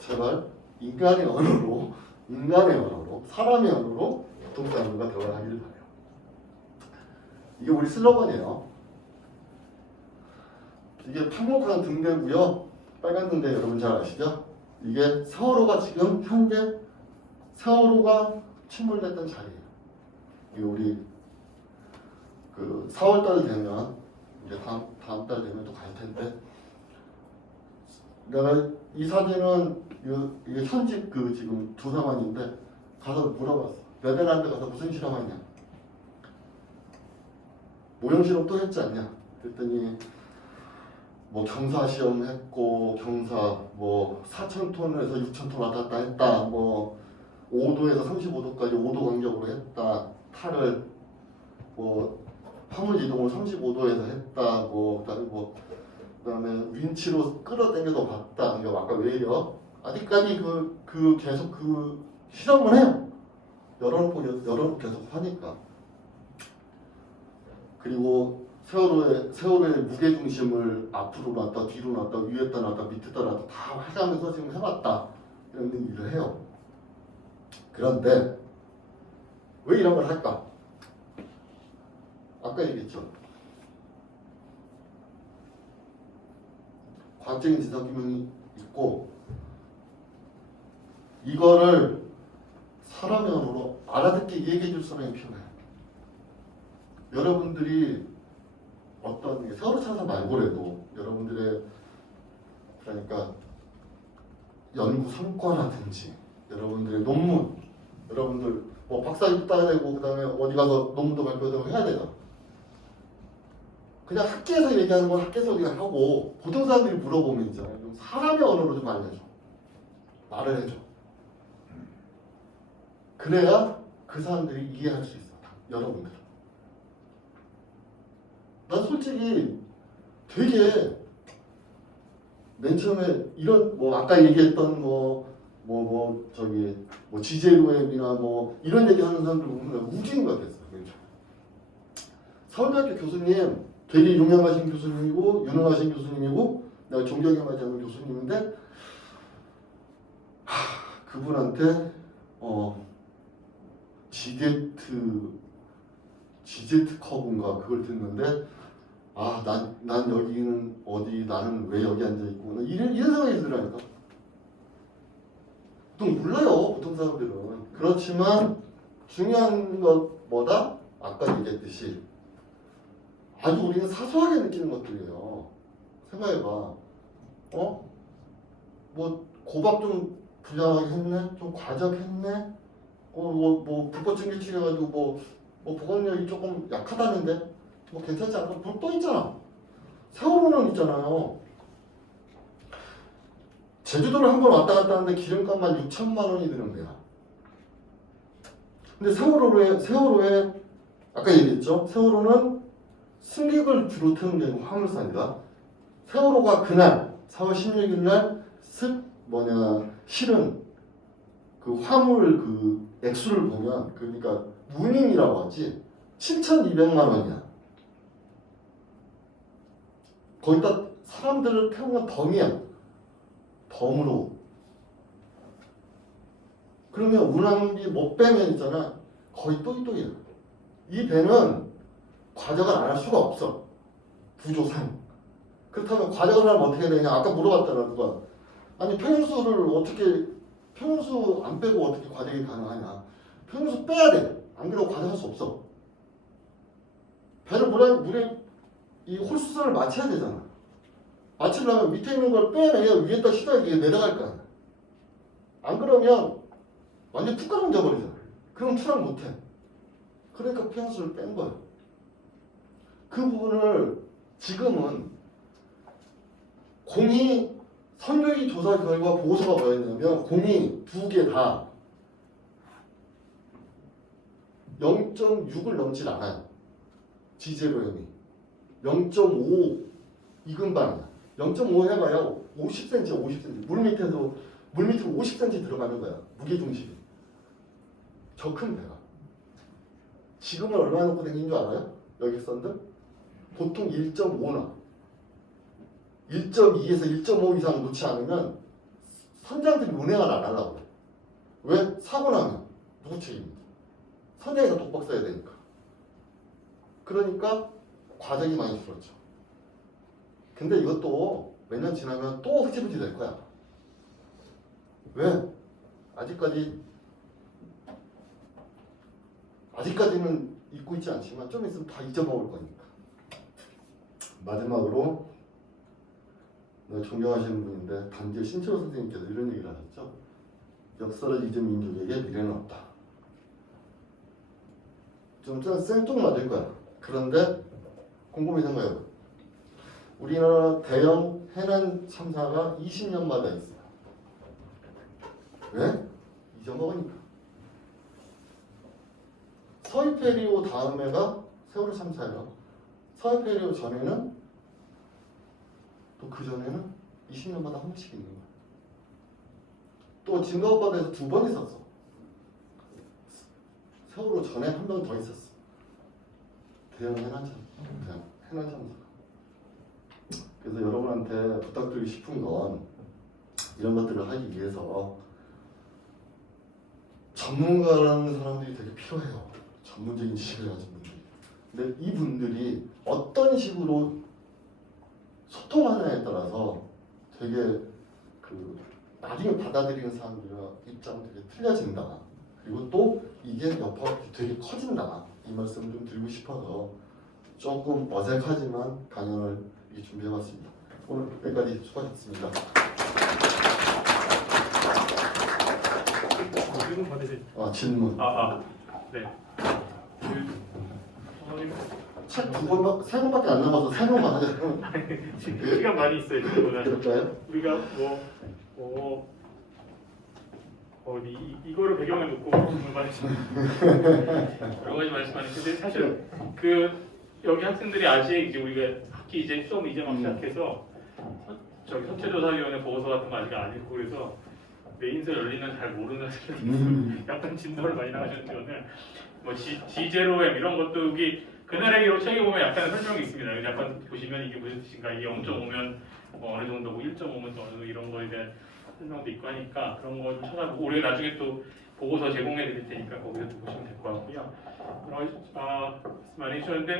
제발 인간의 언어로 사람의 언어로 교통사고가 대화를 하기를 바라요. 이게 우리 슬로건이에요. 이게 판목한 등대고요. 빨간 등대 여러분 잘 아시죠? 이게 세월호가 지금 현재 세월호가 침몰됐던 자리예요. 이게 우리 그 4월달 되면 이제 다음 달 되면 또 갈 텐데 내가 이 사진은 이게 현직 그 지금 조사관인데 가서 물어봤어. 네덜란드 가서 무슨 실험하냐? 모형 실험 또 했지 않냐? 그랬더니 뭐 경사 시험 했고 경사 뭐 4,000톤에서 6,000톤 왔다 갔다 했다. 뭐 5도에서 35도까지 5도 간격으로 했다. 탈을 뭐 화물 이동을 35도에서 했다. 그다음에 윈치로 끌어당겨서 봤다. 이거 아까 왜요? 아직까지 그 계속 그 실험을 해요. 열어놓고 계속 하니까. 그리고 세월호의 무게 중심을 앞으로 놨다, 뒤로 놨다, 위에다 놨다, 밑에다 놨다 다 해가면서 지금 해봤다. 이런 일을 해요. 그런데 왜 이런 걸 할까? 아까 얘기했죠. 과학적인 진상규명이 있고 이거를 사람의 언어로 알아듣게 얘기해 줄 사람이 필요해요. 여러분들이 어떤 세월호 참사 말고라도 여러분들의 그러니까 연구 성과라든지 여러분들의 논문, 여러분들 뭐 박사학위도 따야 되고 그다음에 어디 가서 논문도 발표되고 해야 되잖아. 그냥 학계에서 얘기하는 건 학계에서 우리가 하고 보통 사람들이 물어보면 있잖아요. 좀 사람의 언어로 좀 알려줘. 말을 해줘. 그래야 그 사람들이 이해할 수 있어. 여러분들. 난 솔직히 되게 맨 처음에 이런 뭐 아까 얘기했던 지제로앱이나 뭐 이런 얘기하는 사람들 보면 우기인 것 같았어. 서울대학교 교수님 되게 유명하신 교수님이고 유능하신 교수님이고 내가 존경하지 않는 교수님인데 그분한테 지제트 커브인가 그걸 듣는데 난 여기는 어디 나는 왜 여기 앉아 있고 이런 생각이 들으니까 보통 몰라요 보통 사람들은. 그렇지만 중요한 것 뭐다? 아까 얘기했듯이 아주 우리는 사소하게 느끼는 것들이에요. 생각해봐. 뭐 고박 좀 부정하게 했네? 좀 과적했네? 뭐 불법 증기치해가지고 뭐 보건력이 조금 약하다는데 뭐 괜찮지 않고 또 있잖아. 세월호는 있잖아요. 제주도를 한 번 왔다 갔다 하는데 기름값만 6천만 원이 드는 거야. 근데 세월호에 아까 얘기했죠. 세월호는 승객을 주로 태운 게 아니고 화물선이다. 세월호가 그날 4월 16일 날 실은 그 화물 그 액수를 보면 그러니까 운임이라고 하지 7,200만 원이야. 거기다 사람들을 태운 건 덤이야. 덤으로. 그러면 운항비 못 빼면 있잖아. 거의 또이또이야. 이 배는 과적을 안 할 수가 없어. 구조상. 그렇다면 과적을 하면 어떻게 되냐? 아까 물어봤잖아 누가. 아니 평형수를 어떻게 평형수 안 빼고 어떻게 과적이 가능하냐? 평형수 빼야 돼. 안 그래도 과적할 수 없어. 배를 물에 이 홀수선을 맞춰야 되잖아. 맞추려면 밑에 있는 걸 빼내야 위에다 시다가 이게 내려갈 거야. 안 그러면 완전 푹 가라앉아 버리잖아. 그럼 출항 못해. 그러니까 평형수를 뺀 거야. 그 부분을 지금은 공이 선교위 조사 결과 보고서가 뭐였냐면 공이 두 개 다 0.6을 넘질 않아요. 지제로염이 0.5 이근방이야. 0.5 해봐야 50cm, 50cm. 물 밑으로 50cm 들어가는 거야. 무게중심이. 저 큰 배가. 지금은 얼마나 놓고 다니는 줄 알아요? 여객선들? 보통 1.5나 1.2에서 1.5 이상 놓지 않으면 선장들이 운행을 안 하려고 그래. 왜? 사고 나면 누구 책임이지? 선장에서 독박 써야 되니까. 그러니까 과정이 많이 줄었죠. 근데 이것도 몇 년 지나면 또 흐지부지 될 거야. 왜? 아직까지는 잊고 있지 않지만 좀 있으면 다 잊어먹을 거니까. 마지막으로 존경하시는 분인데 단지 신철호 선생님께서 이런 얘기를 하셨죠. 역사를 잊은 민족에게 미래는 없다. 좀 생뚱맞을 거야. 그런데 곰곰이 생각해봐. 우리나라 대형 해난 참사가 20년마다 있어요. 왜? 잊어먹으니까. 서해페리오 다음에가 세월호 참사예요. 서해페리오 전에는 또 그 전에는 20년마다 한 번씩 있는 거야. 또 징가오바다에서 2번 있었어. 세월호 전에 한 번 더 있었어. 대형 해난 참사. 그래서 여러분한테 부탁드리고 싶은 건 이런 것들을 하기 위해서 전문가라는 사람들이 되게 필요해요. 전문적인 지식을 가진 분들이. 근데 이분들이 어떤 식으로 소통하냐에 따라서 되게 나중에 받아들이는 사람들과 입장이 되게 틀려진다. 그리고 또 이게 여파가 되게 커진다. 이 말씀을 좀 드리고 싶어서 조금 어색하지만 강연을 이렇게 준비해봤습니다. 오늘 여기까지 수고하셨습니다. 질문 받으실? 질문. 네. 선생님 책 3권밖에 안 남아서 3권만 하자. 시간 많이 있어요. 지금보다. 그럴까요? 우리가 이거를 배경에 놓고 질문 여러 가지 말씀하셨는데 사실 여기 학생들이 아직 이제 우리가 학기 이제 수업 이제 막 시작해서 선체조사위원회 보고서 같은 거 아직 안 읽고 그래서 메인서 열리는 잘 모르는 학생들이 약간 진도를 많이 나가셨는데 오늘 지제로엠 이런 것도 여기 그날의 책에 보면 약간의 설명이 있습니다. 약간 보시면 이게 무슨 뜻인가, 이게 0.5면 어느 정도고 1.5면 또 어느 정도 이런 거에 대한 설명도 있고 하니까 그런 거 좀 찾아보고 우리가 나중에 또 보고서 제공해 드릴 테니까 거기서 또 보시면 될 것 같고요. 말씀 많이 해주셨는데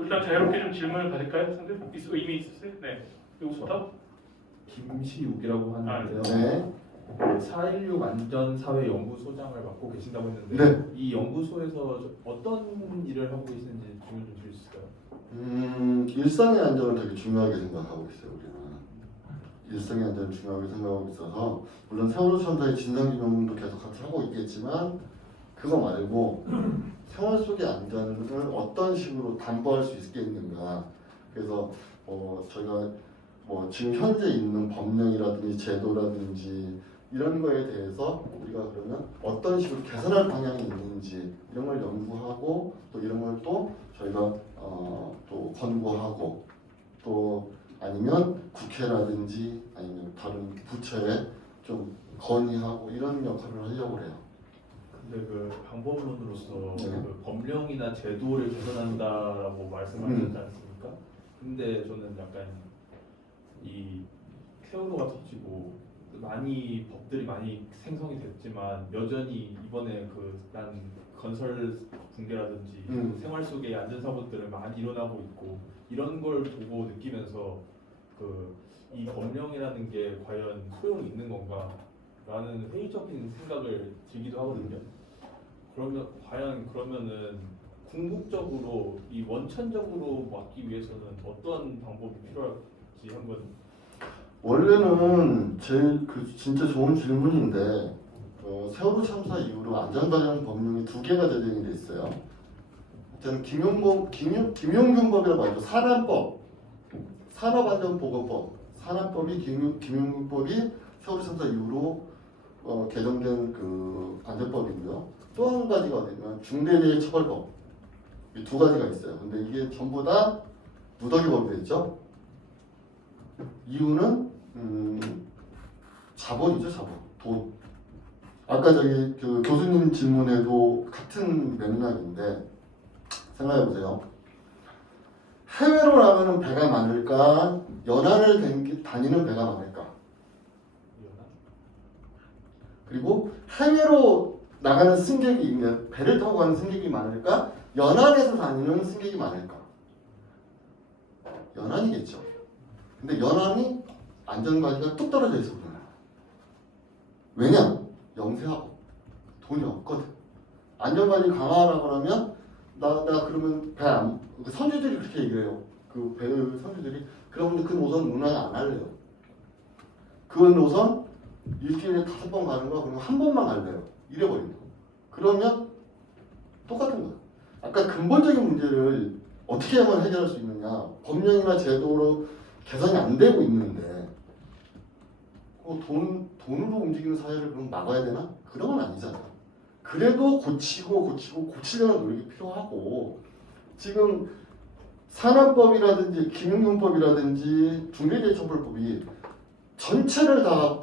일단 자유롭게 좀 질문을 받을까요? 선생님 이미 있었어요? 네. 누구부터? 김시욱이라고 하는데요. 네. 4.16 안전사회연구소장을 맡고 계신다고 했는데 네. 이 연구소에서 어떤 일을 하고 계시는지 질문 좀 주실 수 있을까요? 일상의 안전을 되게 중요하게 생각하고 있어요. 우리는 일상의 안전을 중요하게 생각하고 있어서 물론 세월호 참사의 진상규명도 계속 같이 하고 있겠지만 그거 말고 생활 속의 안전을 어떤 식으로 담보할 수 있겠는가. 그래서 저희가 지금 현재 있는 법령이라든지 제도라든지 이런 거에 대해서 우리가 그러면 어떤 식으로 개선할 방향이 있는지 이런 걸 연구하고 또 이런 걸 또 저희가 또 권고하고 또 아니면 국회라든지 아니면 다른 부처에 좀 건의하고 이런 역할을 하려고 해요. 근데 그 방법론으로서 네. 그 법령이나 제도를 개선한다라고 말씀하셨지 않습니까? 근데 저는 약간 이 세월호가 터지고 많이 법들이 많이 생성이 됐지만 여전히 이번에 그 난 건설 붕괴라든지 생활 속의 안전사고들을 많이 일어나고 있고 이런 걸 보고 느끼면서 그 이 법령이라는 게 과연 소용이 있는 건가라는 회의적인 생각을 들기도 하거든요. 그러면 과연 그러면은 궁극적으로 이 원천적으로 막기 위해서는 어떤 방법이 필요할지 한번. 원래는 제일 진짜 좋은 질문인데 세월호 참사 이후로 안전 관련 법령이 2개가 제정이 돼 있어요. 일단 김용균법이라고 하죠. 산업안전보건법, 산업법이 김용균법이 세월호 참사 이후로 개정된 그 안전법이고요. 또 한 가지가 어디냐면 중대재해처벌법. 이 2가지가 있어요. 근데 이게 전부 다 무더기법이 됐죠. 이유는 자본이죠, 자본, 돈. 아까 저기 그 교수님 질문에도 같은 맥락인데 생각해 보세요. 해외로 나가는 배가 많을까, 연안을 다니는 배가 많을까? 그리고 해외로 나가는 승객이 배를 타고 가는 승객이 많을까, 연안에서 다니는 승객이 많을까? 연안이겠죠. 근데 연안이 안전관리가 뚝 떨어져 있어 그러나. 왜냐? 영세하고 돈이 없거든. 안전관리 강화하라고 하면 나 그러면 선주들이 그렇게 얘기해요. 그 배 선주들이 그러면 그 노선 운항 안 할래요. 그 노선 일주일에 5번 가는 거 그러면 한 번만 갈래요. 이래버린다. 그러면 똑같은 거야. 아까 근본적인 문제를 어떻게 하면 해결할 수 있느냐? 법령이나 제도로 개선이 안 되고 있는데 돈으로 움직이는 사회를 그럼 막아야 되나? 그런 건 아니잖아. 그래도 고치려는 노력이 필요하고 지금 산업법이라든지 김용균법이라든지 중대재해처벌법이 전체를 다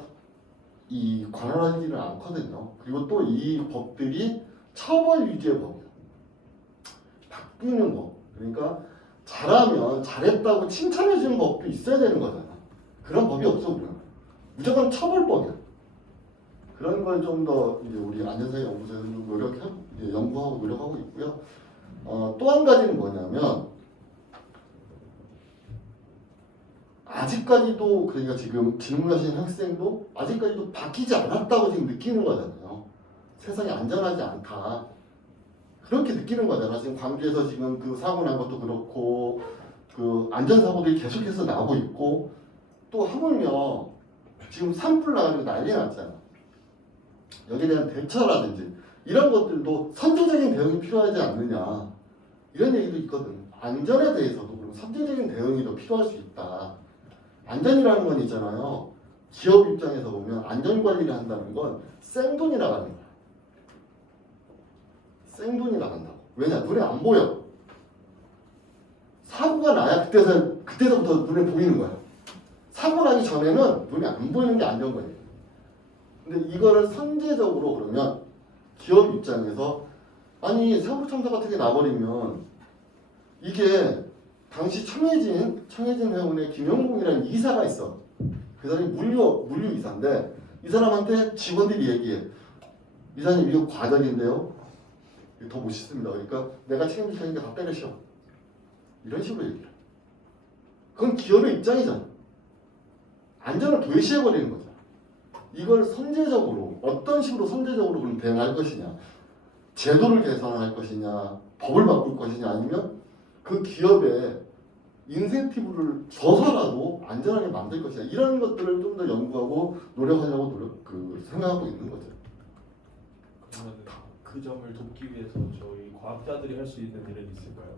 관할하지는 않거든요. 그리고 또 이 법들이 처벌 위주의 법이에요. 바뀌는 법. 그러니까 잘하면 잘했다고 칭찬해주는 법도 있어야 되는 거잖아. 그런 법이 없어 우리는. 무조건 처벌법이야. 그런 걸 좀 더 이제 우리 안전사회 연구소에서 연구하고 노력하고 있고요. 또 한 가지는 뭐냐면 아직까지도 그러니까 지금 질문하시는 학생도 아직까지도 바뀌지 않았다고 지금 느끼는 거잖아요. 세상이 안전하지 않다. 그렇게 느끼는 거잖아. 지금 광주에서 지금 그 사고 난 것도 그렇고 그 안전사고들이 계속해서 나고 있고 또 하물며 지금 산불 나가지고 난리 났잖아. 여기에 대한 대처라든지 이런 것들도 선제적인 대응이 필요하지 않느냐 이런 얘기도 있거든. 안전에 대해서도 그럼 선제적인 대응이 더 필요할 수 있다. 안전이라는 건 있잖아요. 기업 입장에서 보면 안전관리를 한다는 건 생돈이 나가는 거야. 생돈이 나간다고. 왜냐? 눈에 안 보여. 사고가 나야 그때서부터 눈에 보이는 거야. 사고 나기 전에는 눈에 안 보이는 게 안전관리야. 근데 이거를 선제적으로 그러면 기업 입장에서 아니 세월호 참사 같은 게 나버리면 이게 당시 청해진 해운의 김영봉이라는 이사가 있어. 그 사람이 물류 이사인데 이 사람한테 직원들이 얘기해. 이사님 이거 과정인데요. 더 멋있습니다. 그러니까 내가 책임질 테니까 다 때려셔. 이런 식으로 얘기해. 그건 기업의 입장이잖아. 안전을 도외시해버리는 거죠. 이걸 선제적으로 어떤 식으로 선제적으로 그럼 대응할 것이냐, 제도를 개선할 것이냐, 법을 바꿀 것이냐, 아니면 그 기업에 인센티브를 줘서라도 안전하게 만들 것이냐, 이런 것들을 좀 더 연구하고 노력하려고 생각하고 있는 거죠. 그러면 그 점을 돕기 위해서 저희 과학자들이 할 수 있는 일은 있을까요?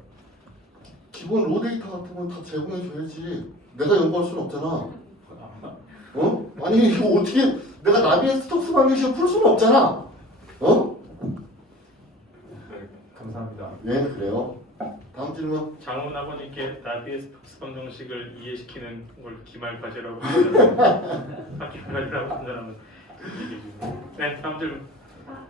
기본 로데이터 같은 건 다 제공해줘야지. 내가 연구할 수는 없잖아. 아니 이거 어떻게 내가 나비의 스톡스 방정식을 풀 수는 없잖아. 감사합니다. 네, 그래요. 다음 다음 질문. 장훈 아버님께 나비의 복습방 정식을 이해시키는 걸 기말 과제라고 학기 과제라고 판단하는 얘기고. 네, 다음 질문.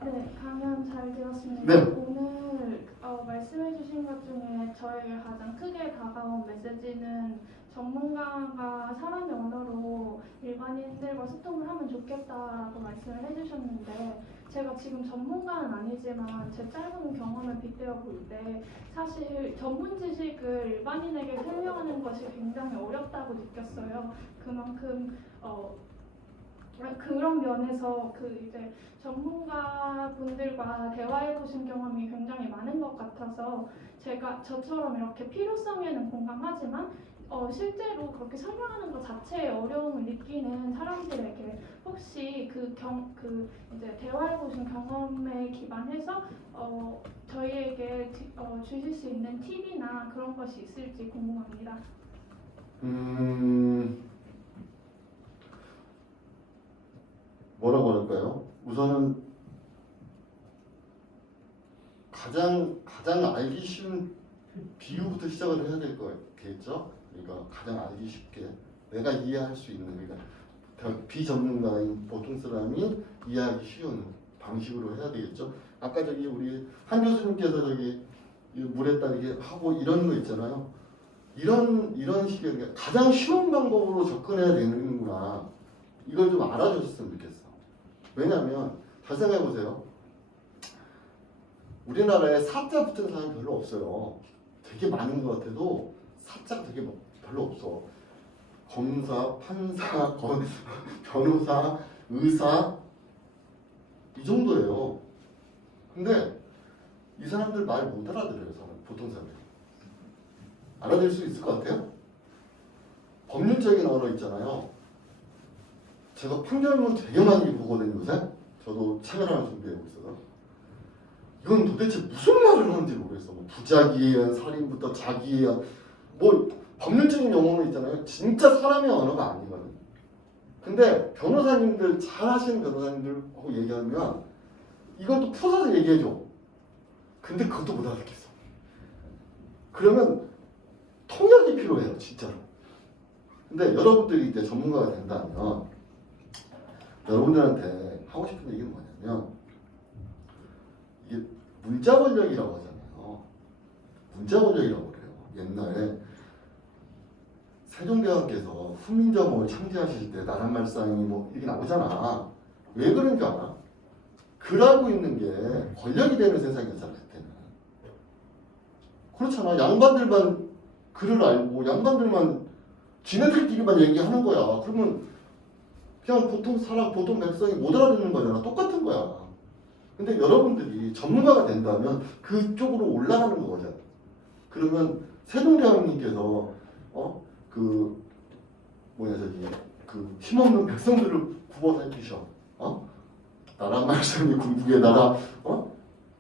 네, 강연 잘 들었습니다. 네. 오늘 말씀해주신 것 중에 저에게 가장 크게 다가온 메시지는 전문가가 사람의 언어로 일반인들과 소통을 하면 좋겠다라고 말씀을 해주셨는데 제가 지금 전문가는 아니지만 제 짧은 경험을 빗대어 볼 때 사실 전문 지식을 일반인에게 설명하는 것이 굉장히 어렵다고 느꼈어요. 그만큼 그런 면에서 이제 전문가분들과 대화해 보신 경험이 굉장히 많은 것 같아서 제가 저처럼 이렇게 필요성에는 공감하지만 실제로 그렇게 설명하는 것 자체에 어려움을 느끼는 사람들에게 혹시 이제 대화해 보신 경험에 기반해서 저희에게 주실 수 있는 팁이나 그런 것이 있을지 궁금합니다. 뭐라고 할까요? 우선은 가장 알기 쉬운 비유부터 시작을 해야 될 거겠죠. 그러니까 가장 알기 쉽게 내가 이해할 수 있는, 그러니까 비전문가인 보통 사람이 이해하기 쉬운 방식으로 해야 되겠죠. 아까 우리 한 교수님께서 물에 따르게 하고 이런 거 있잖아요. 이런 식의, 그러니까 가장 쉬운 방법으로 접근해야 되는구나. 이걸 좀 알아주셨으면 좋겠어. 왜냐하면 잘 생각해 보세요. 우리나라에 사자 붙은 사람이 별로 없어요. 되게 많은 것 같아도 사자가 되게 별로 없어. 검사, 판사, 변호사, 의사 이 정도예요. 근데 이 사람들 말 못 알아들어요. 보통 사람들이. 알아들을 수 있을 것 같아요? 법률적인 언어 있잖아요. 제가 판결문 되게 많이 보거든요, 요새. 저도 책을 하나 준비하고 있어서. 이건 도대체 무슨 말을 하는지 모르겠어. 뭐 부작위에 의한 살인부터 자기에 의한 법률적인 용어는 있잖아요. 진짜 사람의 언어가 아니거든. 근데 변호사님들, 잘 하시는 변호사님들하고 얘기하면 이걸 또 풀어서 얘기해줘. 근데 그것도 못 알아듣겠어. 그러면 통역이 필요해요, 진짜로. 근데 여러분들이 이제 전문가가 된다면 여러분들한테 하고 싶은 얘기는 뭐냐면 이게 문자 권력이라고 하잖아요. 문자 권력이라고 그래요. 옛날에 세종대왕께서 훈민정음을 창제하실 때 나란말상이 이렇게 나오잖아. 왜 그런 줄 알아? 글하고 있는 게 권력이 되는 세상이었잖아, 그때는. 그렇잖아. 양반들만 글을 알고 양반들만 지네들끼리만 얘기하는 거야. 그러면 그냥 보통 백성이 못 알아듣는 거잖아. 똑같은 거야. 근데 여러분들이 전문가가 된다면 그쪽으로 올라가는 거잖아. 그러면 세종대왕님께서 힘없는 백성들을 구워 살피셔. 나라 말씀이 궁극의 나라,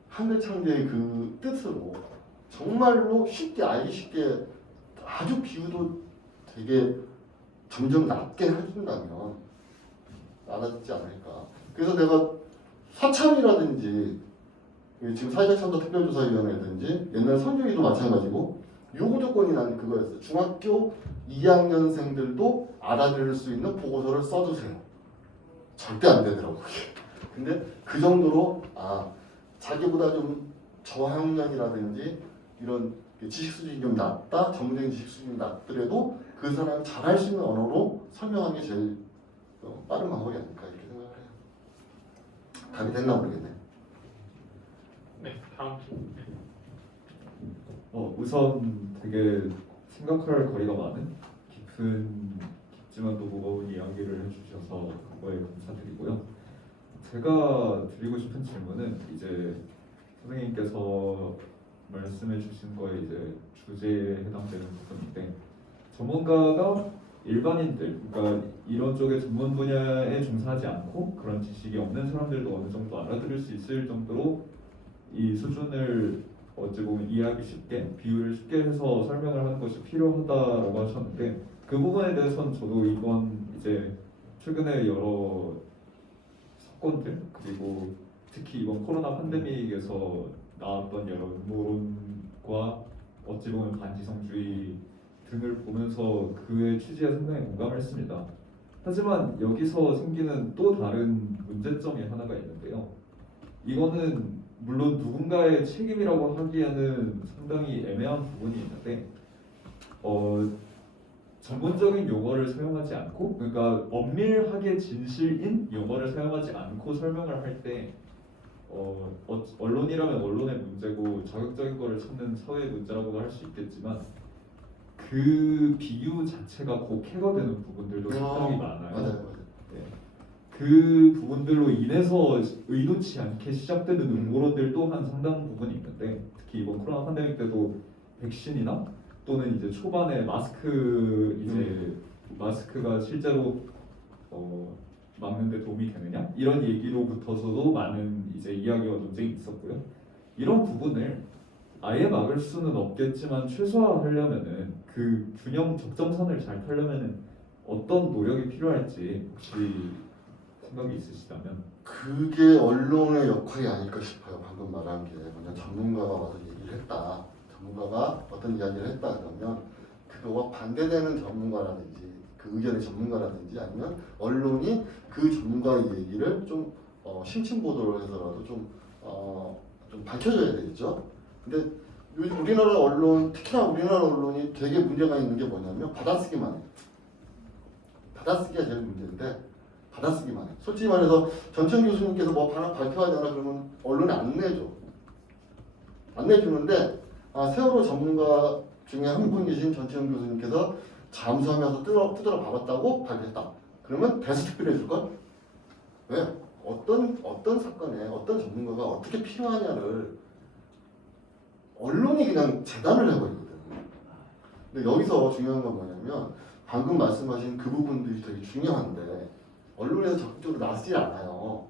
한글 창제의 그 뜻으로 정말로 쉽게 알기 쉽게 아주 비유도 되게 점점 낮게 해준다면 알아듣지 않을까. 그래서 내가 사참이라든지 지금 사회적 참사 특별조사위원회라든지 옛날 선조위도 마찬가지고 요구 조건이 난 그거였어요. 중학교 2학년생들도 알아들을 수 있는 보고서를 써주세요. 절대 안 되더라고 그게. 근데 그 정도로 자기보다 좀 저학년이라든지 이런 지식 수준이 좀 낮다, 전문적인 지식 수준이 낮더라도 그 사람이 잘할 수 있는 언어로 설명하는 게 제일 빠른 방법이 아닐까 이렇게 생각을 해요. 답이 됐나 모르겠네. 네, 다음 질문. 네. 우선 되게 생각할 거리가 많은 깊지만 또 무거운 이야기를 해주셔서 그거에 감사드리고요. 제가 드리고 싶은 질문은 이제 선생님께서 말씀해주신 거에 이제 주제에 해당되는 부분인데 전문가가 일반인들, 그러니까 이런 쪽의 전문 분야에 종사하지 않고 그런 지식이 없는 사람들도 어느 정도 알아들을 수 있을 정도로 이 수준을 어찌 보면 이해하기 쉽게 비유를 쉽게 해서 설명을 하는 것이 필요하다라고 하셨는데 그 부분에 대해서는 저도 이번 이제 최근에 여러 사건들 그리고 특히 이번 코로나 팬데믹에서 나왔던 여러 음모론과 어찌 보면 반지성주의 등을 보면서 그의 취지에 상당히 공감을 했습니다. 하지만 여기서 생기는 또 다른 문제점이 하나가 있는데요. 이거는 물론 누군가의 책임이라고 하기에는 상당히 애매한 부분이 있는데 전문적인 용어를 사용하지 않고, 그러니까 엄밀하게 진실인 용어를 사용하지 않고 설명을 할 때 언론이라면 언론의 문제고 자극적인 거를 찾는 사회의 문제라고도 할 수 있겠지만 그 비유 자체가 곡해가 되는 부분들도 상당히 많아요. 맞아요. 네. 그 부분들로 인해서 의도치 않게 시작되는 음모론들 또한 상당 부분이 있는데, 특히 이번 코로나 팬데믹 때도 백신이나 또는 이제 초반에 마스크가 실제로 막는데 도움이 되느냐 이런 얘기로부터서도 많은 이제 이야기와 논쟁이 있었고요. 이런 부분을 아예 막을 수는 없겠지만 최소화하려면은 그 균형 적정선을 잘 타려면은 어떤 노력이 필요할지 혹시 생각이 있으시다면. 그게 언론의 역할이 아닐까 싶어요. 방금 말한 게 뭐냐, 전문가가 와서 얘기를 했다. 전문가가 어떤 이야기를 했다 그러면 그거와 반대되는 전문가라든지 그 의견의 전문가라든지 아니면 언론이 그 전문가의 얘기를 좀 심층 보도를 해서라도 좀 밝혀줘야 되겠죠. 근데 요즘 우리나라 언론, 특히나 우리나라 언론이 되게 문제가 있는 게 뭐냐면 받아쓰기만 해요. 받아쓰기가 제일 문제인데 받아쓰기만 해요. 솔직히 말해서 전천 교수님께서 뭐 발표하잖아 그러면 언론에 안 내줘. 안 내주는데 세월호 전문가 중에 한 분 계신 전천 교수님께서 잠수하면서 뜯어라 봐봤다고 발표했다. 그러면 대수특필해 줄걸? 왜? 어떤 사건에 어떤 전문가가 어떻게 필요하냐를 언론이 그냥 재단을 해버리거든. 근데 여기서 중요한 건 뭐냐면 방금 말씀하신 그 부분들이 되게 중요한데 언론에서 적극적으로 나서지 않아요.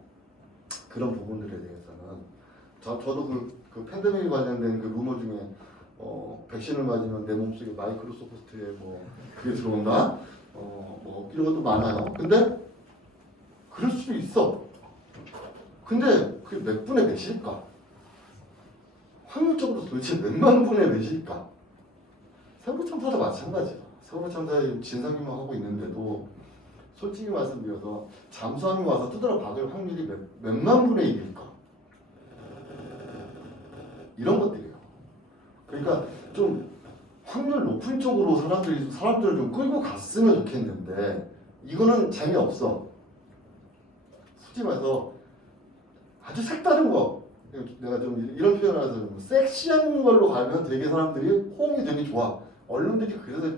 그런 부분들에 대해서는. 저도 그 팬데믹 관련된 그 루머 중에 백신을 맞으면 내 몸속에 마이크로소프트에 뭐 그게 들어온다? 뭐 이런 것도 많아요. 근데 그럴 수도 있어. 근데 그게 몇 분의 몇일까? 확률적으로 도대체 몇만 분의 몇일까? 세월호 참사도 마찬가지야. 세월호 참사에 진상규명하고 있는데도 솔직히 말씀드려서 잠수함이 와서 뜯어러 박을 확률이 몇만 분의 1일까? 이런 것들이에요. 그러니까 좀 확률 높은 쪽으로 사람들을 좀 끌고 갔으면 좋겠는데 이거는 재미없어. 솔직히 말해서 아주 색다른 거, 내가 좀 이런 표현을 해서 좀 섹시한 걸로 가면 되게 사람들이 호응이 되게 좋아. 언론들이 그래서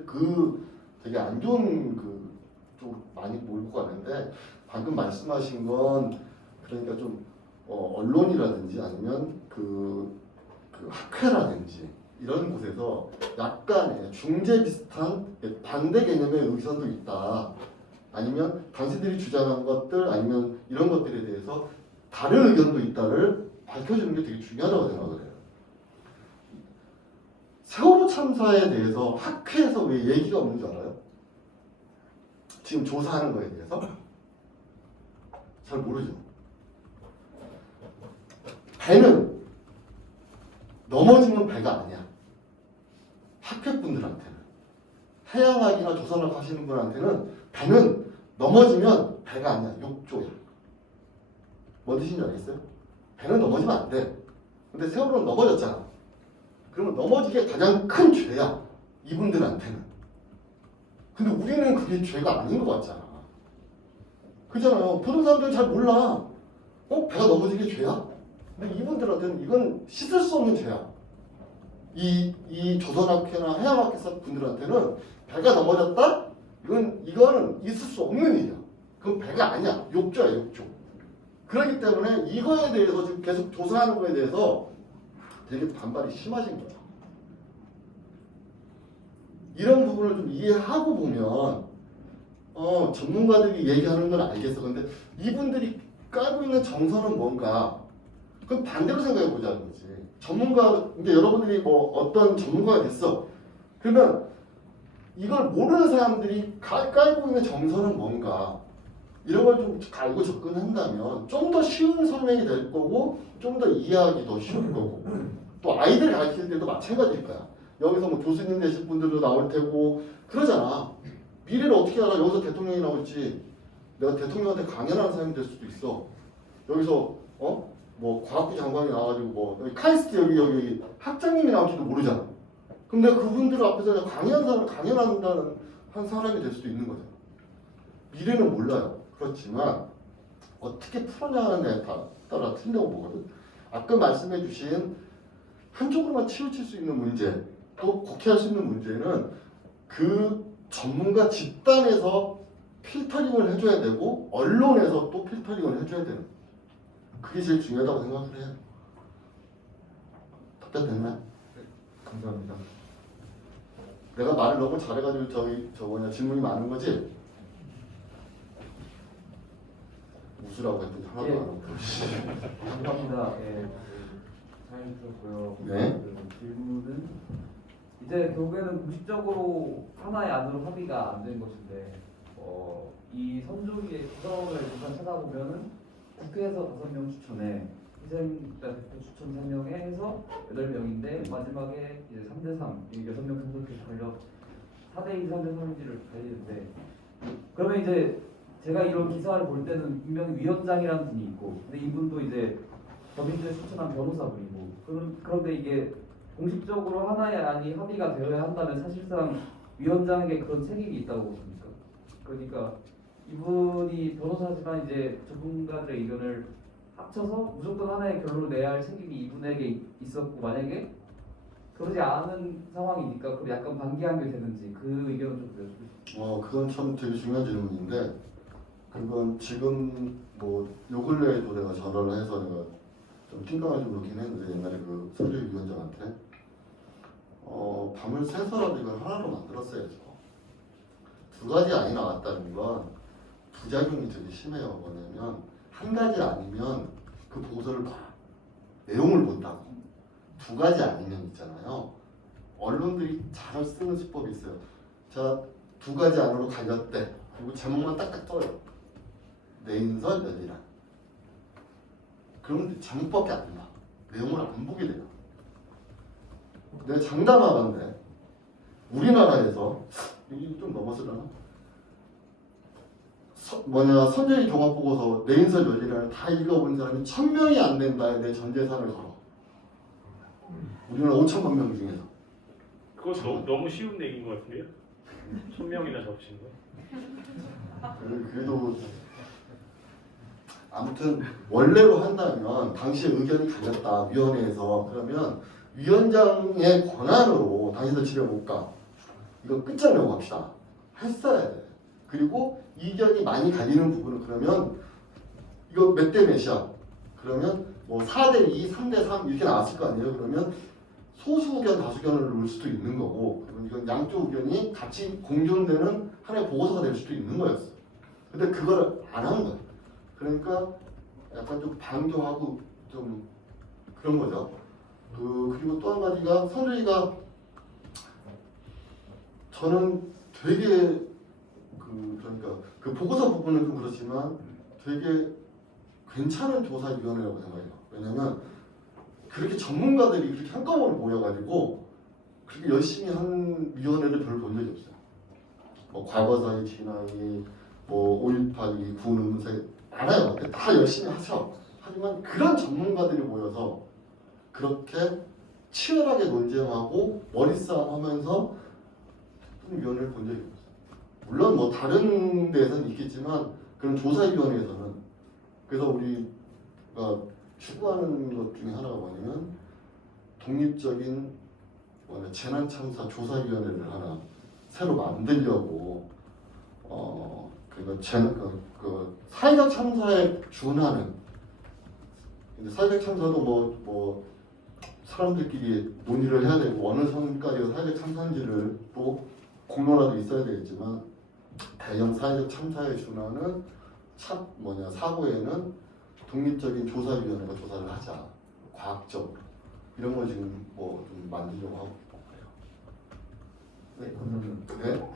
되게 안 좋은 쪽 많이 몰고 가는데 방금 말씀하신 건 그러니까 좀 언론이라든지 아니면 그 학회라든지 이런 곳에서 약간의 중재 비슷한 반대 개념의 의견도 있다. 아니면 당신들이 주장한 것들 아니면 이런 것들에 대해서 다른 의견도 있다를 밝혀주는 게 되게 중요하다고 생각을 해요. 세월호 참사에 대해서 학회에서 왜 얘기가 없는 줄 알아요? 지금 조사하는 거에 대해서? 잘 모르죠. 배는 넘어지면 배가 아니야. 학회분들한테는. 해양학이나 조선학 하시는 분한테는 배는 넘어지면 배가 아니야. 욕조야. 뭔 뜻인지 알겠어요? 배는 넘어지면 안 돼. 근데 세월호는 넘어졌잖아. 그러면 넘어지게 가장 큰 죄야. 이분들한테는. 근데 우리는 그게 죄가 아닌 것 같잖아. 그렇잖아요. 보통 사람들은 잘 몰라. 배가 넘어지게 죄야? 근데 이분들한테는 이건 씻을 수 없는 죄야. 이 조선학회나 해양학회 분들한테는 배가 넘어졌다? 이거는 있을 수 없는 일이야. 그건 배가 아니야. 욕조야, 욕조. 그렇기 때문에 이거에 대해서 지금 계속 조사하는 거에 대해서 되게 반발이 심하신 거야. 이런 부분을 좀 이해하고 보면 전문가들이 얘기하는 건 알겠어. 근데 이분들이 깔고 있는 정서는 뭔가? 그럼 반대로 생각해 보자는 거지. 이제 여러분들이 뭐 어떤 전문가가 됐어. 그러면 이걸 모르는 사람들이 깔고 있는 정서는 뭔가? 이런 걸 좀 알고 접근한다면 좀 더 쉬운 설명이 될 거고 좀 더 이해하기 더 쉬울 거고 또 아이들 가르칠 때도 마찬가지일 거야. 여기서 뭐 교수님 되실 분들도 나올 테고 그러잖아. 미래를 어떻게 알아? 여기서 대통령이 나올지 내가 대통령한테 강연하는 사람이 될 수도 있어. 여기서 뭐 과학부 장관이 나와가지고 뭐 여기 카이스트 여기 학장님이 나올지도 모르잖아. 그럼 내가 그분들 앞에서 강연한다는 한 사람이 될 수도 있는 거잖아. 미래는 몰라요. 그렇지만 어떻게 풀어나가느냐에 따라 틀린다고 보거든. 아까 말씀해주신 한쪽으로만 치우칠 수 있는 문제, 또 곡해할 수 있는 문제는 그 전문가 집단에서 필터링을 해줘야 되고 언론에서 또 필터링을 해줘야 되는 거예요. 그게 제일 중요하다고 생각을 해요. 답변됐나요? 감사합니다. 내가 말을 너무 잘해가지고 질문이 많은 거지? 웃으라고 했더니 하나도 예. 안 웃고. 감사합니다. 예, 잘 들었고요. 네. 그 질문은 이제 결국에는 공식적으로 하나의 안으로 합의가 안 된 것인데 이 선조기의 구성을 잠깐 찾아보면은 국회에서 5명 추천에 희생자 대표 추천 3명에 해서 8명인데 마지막에 이제 3대3 6명 선거표 권력 4대2 3대 3인지를 가리는데 그러면 이제 제가 이런 기사를 볼 때는 분명히 위원장이라는 분이 있고 근데 이분도 이제 법인주에 추천한 변호사분이고 그런데 이게 공식적으로 하나의 안이 합의가 되어야 한다면 사실상 위원장에게 그런 책임이 있다고 보십니까? 그러니까 이분이 변호사지만 이제 전문가들의 의견을 합쳐서 무조건 하나의 결론을 내야 할 책임이 이분에게 있었고 만약에 그러지 않은 상황이니까 그럼 약간 반기하게 되는지 그 의견을 좀 들려주세요. 그건 참 되게 중요한 질문인데 그건 지금 뭐 요 근래에도 내가 전화를 해서 내가 좀 팅깡을 좀 놓긴 했는데 옛날에 그 선조위 위원장한테 밤을 새서라도 이걸 하나로 만들었어야죠. 두 가지 안이 나왔다는 건 부작용이 되게 심해요. 뭐냐면 한 가지 아니면 그 보고서를 봐. 내용을 본다고. 두 가지 아니면 있잖아요. 언론들이 잘 쓰는 수법이 있어요. 자, 두 가지 안으로 갈렸대. 그리고 제목만 딱딱 써요. 내인설 연이란. 그럼 제목밖에 안 나. 내용을 안 보게 돼요. 내가 장담하건데 우리나라에서 이게 좀 넘었으려나? 선재위 종합보고서 내인설 연이란을 다 읽어본 사람이 1000명이 안 된다에 내 전 재산을 걸어. 우리나라 5천만 명 중에서. 그거 너무 쉬운 얘기인 것 같은데요? 1000명이나 적으신 거? 그래도 아무튼 원래로 한다면 당시에 의견이 갈렸다 위원회에서 그러면 위원장의 권한으로 당신들 집에 못 가. 이거 끝장내고 갑시다. 했어야 돼. 그리고 이견이 많이 갈리는 부분은 그러면 이거 몇 대 몇이야? 그러면 뭐 4대2, 3대3 이렇게 나왔을 거 아니에요? 그러면 소수 의견, 다수 의견을 놓을 수도 있는 거고 그러면 이건 양쪽 의견이 같이 공존되는 하나의 보고서가 될 수도 있는 거였어. 근데 그걸 안 한 거야. 그러니까 약간 좀 반교하고 좀 그런 거죠. 그리고 또 한 가지가 선조위가 저는 되게 그러니까 그 보고서 부분은 좀 그렇지만 되게 괜찮은 조사위원회라고 생각해요. 왜냐면 그렇게 전문가들이 그렇게 한꺼번에 모여가지고 그렇게 열심히 한 위원회를 별로 본 적이 없어요. 뭐 과거사의 진화이, 뭐 5.18이, 구은음세 많아요. 다 열심히 하셔. 하지만 그런 전문가들이 모여서 그렇게 치열하게 논쟁하고 머리싸움하면서 위원회를 본 적이 없어요. 물론 뭐 다른 데에서는 있겠지만 그런 조사위원회에서는 그래서 우리가 추구하는 것 중에 하나가 뭐냐면 독립적인 재난참사 조사위원회를 하나 새로 만들려고 그 사회적 참사에 준하는 근데 사회적 참사도 뭐 사람들끼리 논의를 해야 되고 어느 선까지가 사회적 참사인지를 또 공론화도 있어야 되겠지만 대형 사회적 참사에 준하는 사고에는 독립적인 조사위원회가 조사를 하자 과학적으로 이런 걸 지금 뭐 좀 만들려고 하고 있고요. 네, 감사합니다. 네?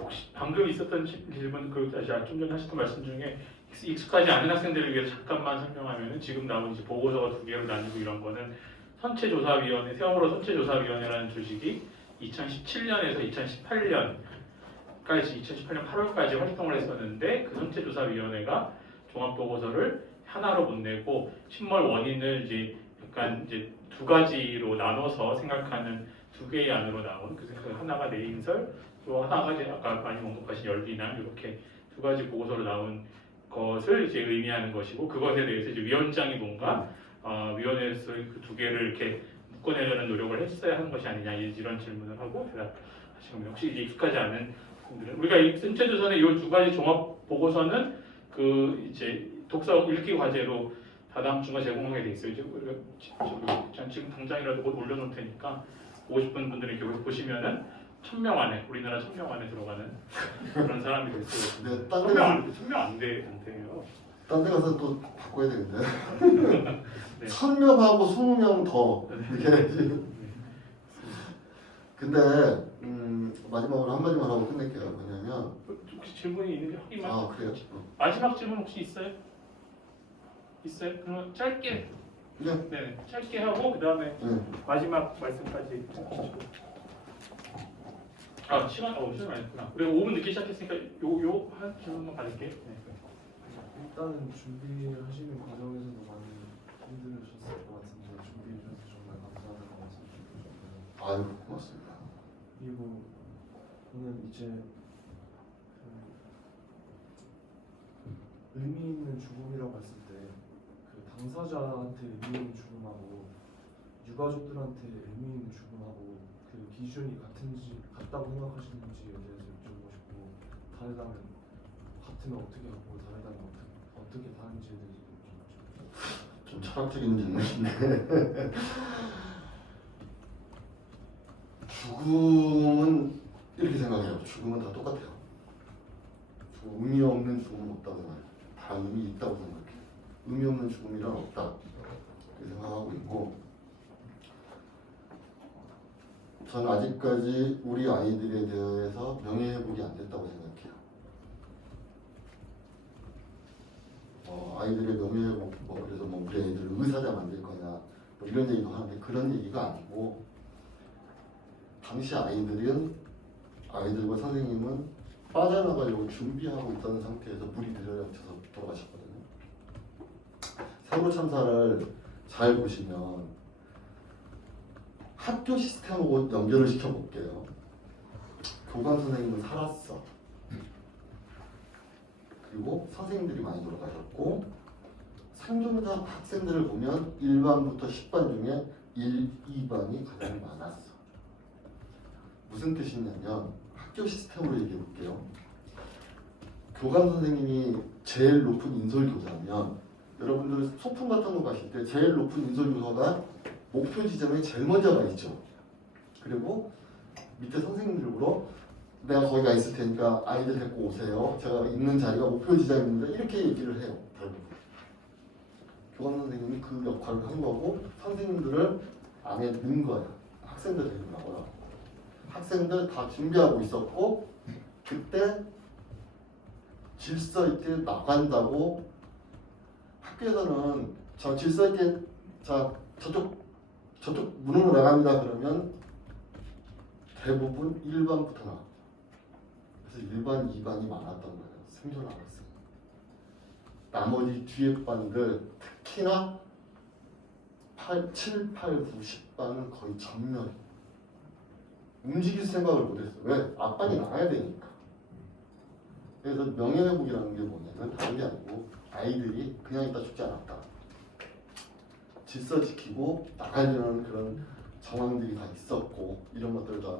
혹시 방금 있었던 질문 좀 전에 하셨던 말씀 중에 익숙하지 않은 학생들을 위해서 잠깐만 설명하면은 지금 나온 이제 보고서가 두 개로 나뉘고 이런 거는 선체조사위원회, 세월호 선체조사위원회라는 조직이 2017년에서 2018년까지 2018년 8월까지 활동을 했었는데 그 선체조사위원회가 종합보고서를 하나로 못 내고 침몰 원인을 이제 약간 이제 두 가지로 나눠서 생각하는 두 개의 안으로 나온 그 하나가 내인설 또 하나가 이제 아까 많이 언급하신 열비난 이렇게 두 가지 보고서로 나온 것을 이제 의미하는 것이고 그것에 대해서 이제 위원장이 뭔가 위원회에서 그 두 개를 이렇게 묶어내려는 노력을 했어야 하는 것이 아니냐 이런 질문을 하고 대답하시면 혹시 이제 익숙하지 않은 분들은 우리가 이 선체조사의 이 두 가지 종합 보고서는 그 이제 독서 읽기 과제로 다다음 주가 제공하게 돼 있어요. 이제 우리가 지금 당장이라도 곧 올려놓을 테니까 보고 싶은 분들이 이렇게 보시면은 1000명 안에 우리나라 1000명 안에 들어가는 그런 사람이 될 수 있습니다. 네, 딴 데 가서 1000명 안 돼요. 딴 데 가서 또 바꿔야 되는데. 네. 1000명하고 20명 더 이렇게 해야지. 근데 마지막으로 한마디만 하고 끝낼게요. 뭐냐면 혹시 질문이 있는지 확인만. 아 그래요? 마지막 질문 혹시 있어요? 있어요? 그러면 짧게. 그냥 네, 짧게 하고 그 다음에 네. 마지막 말씀까지. 아 시간 많이 했구나. 우리가 5분 늦게 시작했으니까 요 한 질문만 받을게요. 네. 일단은 준비하시는 과정에서도 많이 힘드셨을 것 같은데 준비해 주셔서 정말 감사하다는 말씀 드리고 싶고요. 아유 고맙습니다. 그리고 저는 이제 그 의미 있는 죽음이라고 했을 때 그 당사자한테 의미 있는 죽음하고 유가족들한테 의미 있는 죽음하고 그 기준이 같다고 생각하시는지에 대해서 여쭤보고 싶고 다르다면 같으면 어떻게 하고 다르다면 어떻게 다른지에 대해서 여쭤보고 싶어요. 좀 철학적인 질문인데 죽음은 이렇게 생각해요. 죽음은 다 똑같아요. 의미 없는 죽음은 없다고 생각해요. 다 의미 있다고 생각해요. 의미 없는 죽음이란 없다 이렇게 생각하고 있고 저는 아직까지 우리 아이들에 대해서 명예회복이 안 됐다고 생각해요. 아이들의 명예회복 그래서 우리 애들을 의사자 만들 거냐 이런 얘기도 하는데 그런 얘기가 아니고 당시 아이들과 선생님은 빠져나가려고 준비하고 있던 상태에서 물이 들여닥쳐서 돌아가셨거든요. 세월호 참사를 잘 보시면 학교 시스템하고 연결을 시켜볼게요. 교감 선생님은 살았어. 그리고 선생님들이 많이 돌아가셨고 생존자 학생들을 보면 1반부터 10반 중에 1, 2반이 가장 많았어. 무슨 뜻이냐면 학교 시스템으로 얘기해 볼게요. 교감 선생님이 제일 높은 인솔교사면 여러분들 소풍 같은 거 가실 때 제일 높은 인솔교사가 목표 지점에 제일 먼저 가 있죠. 그리고 밑에 선생님들으로 내가 거기 가 있을 테니까 아이들 데리고 오세요. 제가 있는 자리가 목표 지점입니다. 이렇게 얘기를 해요. 대부분. 교감 선생님이 그 역할을 한 거고 선생님들을 안에 넣은 거야. 학생들 데리고 나오라. 학생들 다 준비하고 있었고 그때 질서 있게 나간다고 학교에서는 저 질서 있게 저쪽 문으로 나갑니다 그러면 대부분 1반부터 나왔죠. 그래서 1반, 2반이 많았던 거예요. 생존 학생. 나머지 뒤에 반들 특히나 7, 8, 9, 10반은 거의 전멸. 움직일 생각을 못했어. 왜? 앞반이 나가야 되니까. 그래서 명예회복이라는 게 뭐냐면 다른 게 아니고 아이들이 그냥 있다 죽지 않았다. 질서 지키고 나가려는 그런 정황들이 다 있었고 이런 것들을 다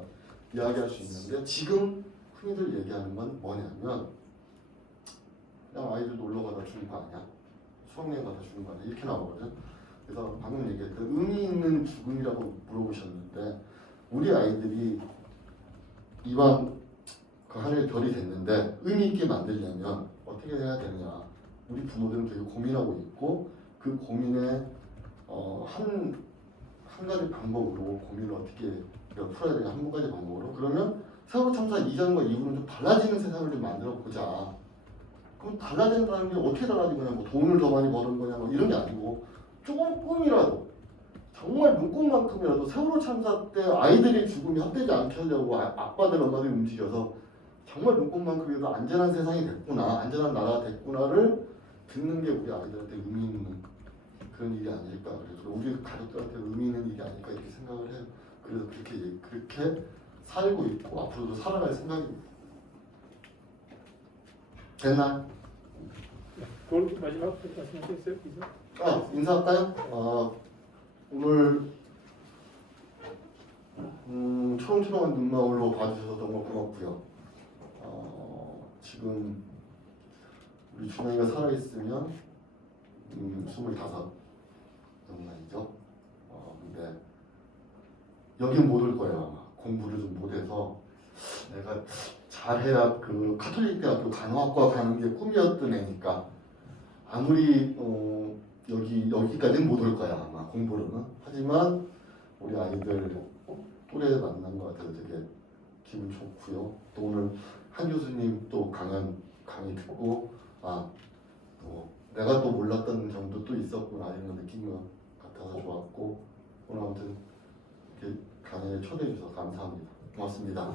이야기할 수 있는데 지금 흔히들 얘기하는 건 뭐냐면 그냥 아이들 놀러 가다 죽은 거 아니야? 수학여행 가다 죽은 거 아니야? 이렇게 나오거든. 그래서 방금 얘기했던 의미 있는 죽음이라고 물어보셨는데 우리 아이들이 이왕 그 하늘의 별이 됐는데 의미 있게 만들려면 어떻게 해야 되느냐? 우리 부모들은 되게 고민하고 있고 그 고민에 한 가지 방법으로 고민을 어떻게 풀어야 되냐 한 가지 방법으로 그러면 세월호 참사 이전과 이후는 좀 달라지는 세상을 좀 만들어 보자. 그럼 달라진다는 게 어떻게 달라진 거냐? 뭐 돈을 더 많이 버는 거냐? 뭐 이런 게 아니고 조금이라도 정말 눈꽃만큼이라도 세월호 참사 때 아이들이 죽음이 헛되지 않게 하려고 아빠들 엄마들이 움직여서 정말 눈꽃만큼이라도 안전한 세상이 됐구나, 안전한 나라가 됐구나를 듣는 게 우리 아이들한테 의미 있는 그런 일이 아닐까. 그래서 우리 가족들한테 의미 있는 일이 아닐까 이렇게 생각을 해요. 그래서 그렇게 살고 있고 앞으로도 살아갈 생각입니다. 됐나? 그걸 마지막 말씀하셨어요? 이제? 인사할까요? 오늘 초롱초롱한 눈망울로 봐주셔서 정말 고맙고요. 지금 우리 준영이가 살아있으면 25 정도이죠. 근데 여긴 못 올 거예요. 아마 공부를 좀 못해서 내가 잘해야 그 카톨릭 대학교 간호학과 가는 게 꿈이었던 애니까 아무리 여기까지는 못 올 거야 아마 공부로는. 하지만 우리 아이들 또래 만난 것 같아서 되게 기분 좋고요. 또 오늘 한 교수님 또 강의 듣고 또 내가 또 몰랐던 점도 또 있었구나 이런 거 느낀 것 같아서 좋았고, 오늘 아무튼 이렇게 강의에 초대해 주셔서 감사합니다. 고맙습니다.